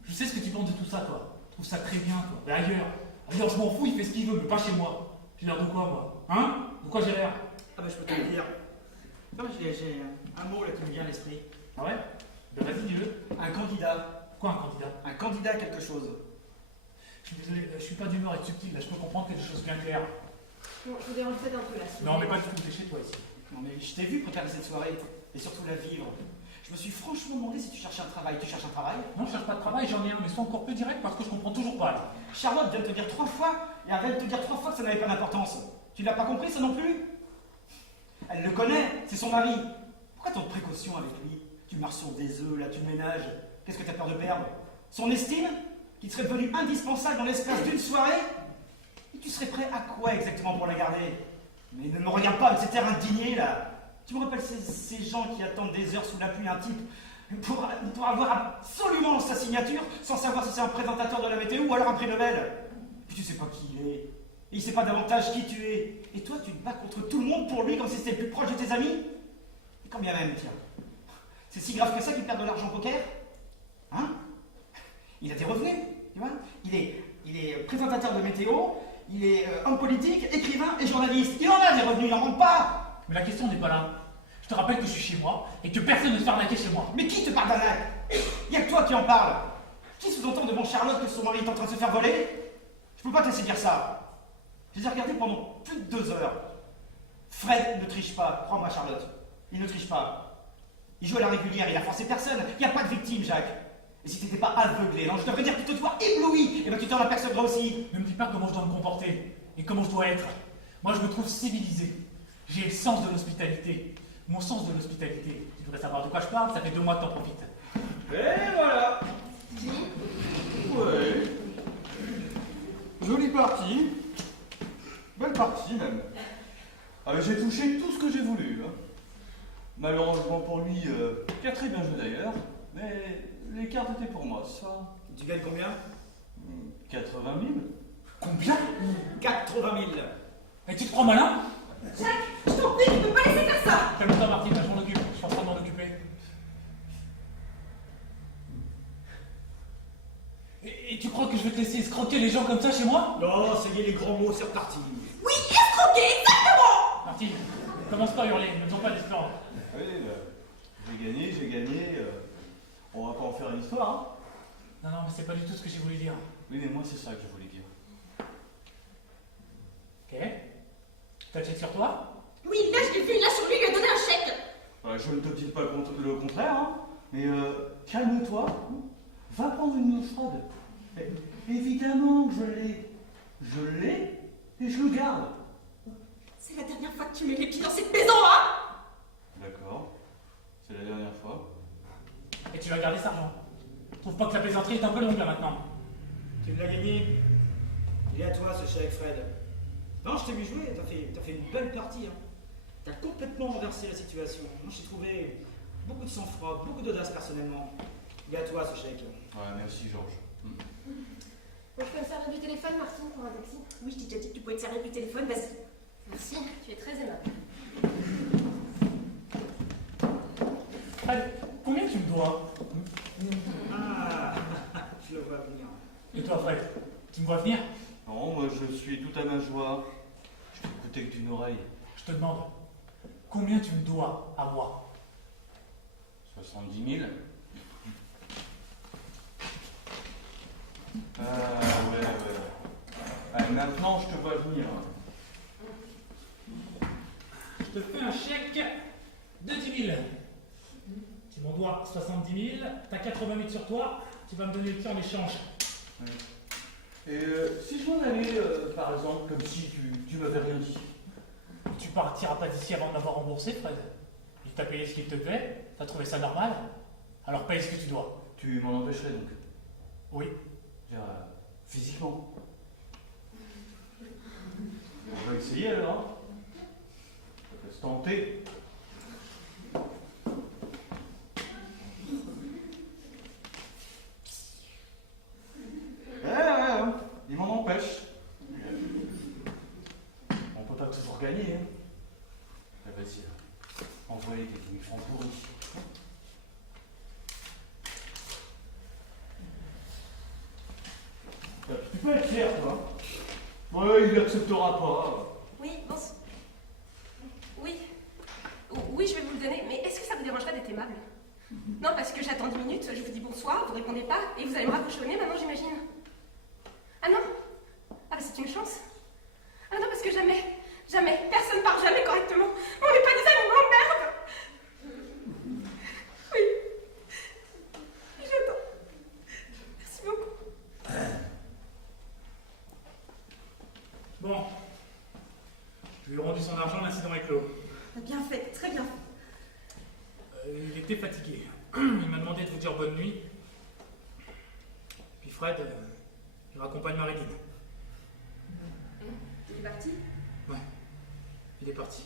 Je sais ce que tu penses de tout ça, toi. Je trouve ça très bien, toi. Mais ailleurs. Ailleurs, je m'en fous, il fait ce qu'il veut, mais pas chez moi. J'ai l'air de quoi, moi? Hein? De quoi j'ai l'air? Ah bah je peux te le dire. Non, j'ai un mot là qui me vient à l'esprit. Ah ouais? Ben vas-y, dis-le. Un candidat. Quoi, un candidat? Un candidat à quelque chose. Je suis désolé, je suis pas d'humeur à être subtil, là, je peux comprendre quelque chose bien clair. Bon, je vous dérange peut-être un peu là. Non, mais pas du tout, t'es chez toi ici. Non mais je t'ai vu préparer cette soirée, et surtout la vivre. Je me suis franchement demandé si tu cherchais un travail. Tu cherches un travail? Non, je cherche pas de travail, j'en ai un, mais sois encore plus direct parce que je comprends toujours pas. Là. Charlotte vient de te dire 3 fois, et elle vient de te dire 3 fois que ça n'avait pas d'importance. Tu l'as pas compris, ça non plus? Elle le connaît, c'est son mari. Pourquoi tant de précautions avec lui? Tu marches sur des œufs, là, tu ménages. Qu'est-ce que tu as peur de perdre? Son estime? Qui te serait devenue indispensable dans l'espace d'une soirée? Et tu serais prêt à quoi exactement pour la garder? Mais ne me regarde pas avec cet air indigné, là. Tu me rappelles ces gens qui attendent des heures sous la pluie, un type, pour avoir absolument sa signature, sans savoir si c'est un présentateur de la météo ou alors un prix Nobel. Puis tu sais pas qui il est. Et il sait pas davantage qui tu es. Et toi, tu te bats contre tout le monde pour lui comme si c'était le plus proche de tes amis? Et quand bien même, tiens. C'est si grave que ça qu'il perd de l'argent au poker? Hein? Il a des revenus, tu vois? Il est présentateur de météo, il est homme politique, écrivain et journaliste. Il en a des revenus, il n'en manque pas! Mais la question n'est pas là. Je te rappelle que je suis chez moi et que personne ne se fait arnaquer chez moi. Mais qui te parle d'arnaque? Il n'y a que toi qui en parle. Qui sous-entend devant Charlotte que son mari est en train de se faire voler? Je peux pas te laisser dire ça. Je les ai regardés pendant plus de 2 heures. Fred ne triche pas, crois-moi Charlotte. Il ne triche pas. Il joue à la régulière, il a forcé personne. Il n'y a pas de victime, Jacques. Et si t'étais pas aveuglé, non, je devrais dire que tu te vois ébloui, et ben tu t'en apercevras aussi. Ne me dis pas comment je dois me comporter et comment je dois être. Moi, je me trouve civilisé. J'ai le sens de l'hospitalité. Mon sens de l'hospitalité. Tu devrais savoir de quoi je parle, ça fait 2 mois que t'en profites. Et voilà. Ouais. Jolie partie. Belle partie même. Ah, mais j'ai touché tout ce que j'ai voulu. Hein. Malheureusement pour lui, qui a très bien joué d'ailleurs, mais les cartes étaient pour moi, ça. Tu gagnes combien? 80 000. Combien? 80 000. Et tu te crois malin? Jacques, je t'en prie, tu peux pas laisser faire ça. Calme-toi, Martine, là, je m'en occupe. Je suis en train de m'en occuper. Et tu crois que je vais te laisser escroquer les gens comme ça chez moi? Non, essayez les grands mots, c'est reparti. Oui, escroquer, exactement. Martine, commence pas à hurler, ne faisons pas d'espoir. Oui, j'ai gagné. On va pas en faire une histoire, hein. Non, mais c'est pas du tout ce que j'ai voulu dire. Oui, mais moi, c'est ça que je voulais dire. Ok? T'as le chèque sur toi? Oui, là, je l'ai vu, là, sur lui, il lui a donné un chèque. Je ne te dis pas le contraire, hein. Mais calme-toi. Va prendre une eau froide. Évidemment que je l'ai. Je l'ai et je le garde. C'est la dernière fois que tu mets les pieds dans cette maison, hein. D'accord. C'est la dernière fois. Et tu vas garder cet argent. Trouve pas que la plaisanterie est un peu longue là maintenant. Tu l'as gagné. Il est à toi ce chèque, Fred. Non, je t'ai vu jouer, t'as fait une belle partie. Hein. T'as complètement renversé la situation. Moi, j'ai trouvé beaucoup de sang-froid, beaucoup d'audace personnellement. Il est à toi ce chèque. Ouais, merci Georges. Bon, je peux me servir du téléphone, Martine, pour un taxi? Oui, je t'ai déjà dit que tu pouvais te servir du téléphone, vas-y. Merci, tu es très aimable. Allez, Combien tu me dois? Ah, je le vois venir. Et toi, Fred, tu me vois venir? Non, moi je suis tout à ma joie. Je peux écouter que d'une oreille. Je te demande, combien tu me dois à moi? 70 000. Ouais. Maintenant, je te vois venir. Je te fais un chèque de 10 000. Tu m'en dois 70 000, t'as 80 000 sur toi, tu vas me donner le tien en échange. Et si je m'en allais, par exemple, comme si tu m'avais rien dit. Tu partiras pas d'ici avant de m'avoir remboursé, Fred. Il t'a payé ce qu'il te plaît, t'as trouvé ça normal, alors paye ce que tu dois. Tu m'en empêcherais donc? Oui. Je veux dire, physiquement. On va essayer alors. Hein. Ça peut se tenter. Ouais, il m'en empêche. On peut pas toujours gagner. Hein. Vas-y, envoyez des demi-francs pourris. Tu peux être fier, toi. Ouais, il l'acceptera pas. Oui, bon. Oui. Oui, je vais vous le donner, mais est-ce que ça vous dérangerait d'être aimable? Non, parce que j'attends 10 minutes, je vous dis bonsoir, vous répondez pas, et vous allez me raccrocher au nez maintenant, j'imagine. Ah non? Ah bah c'est une chance. Ah non, parce que jamais, personne parle jamais correctement. On n'est pas des animaux, merde! Oui. J'attends. Merci beaucoup. Bon. Je lui ai rendu son argent, l'incident est clos. Bien fait, très bien. Il était fatigué. Il m'a demandé de vous dire bonne nuit. Puis Fred, il raccompagne Marilyn. Il est parti? Ouais, il est parti.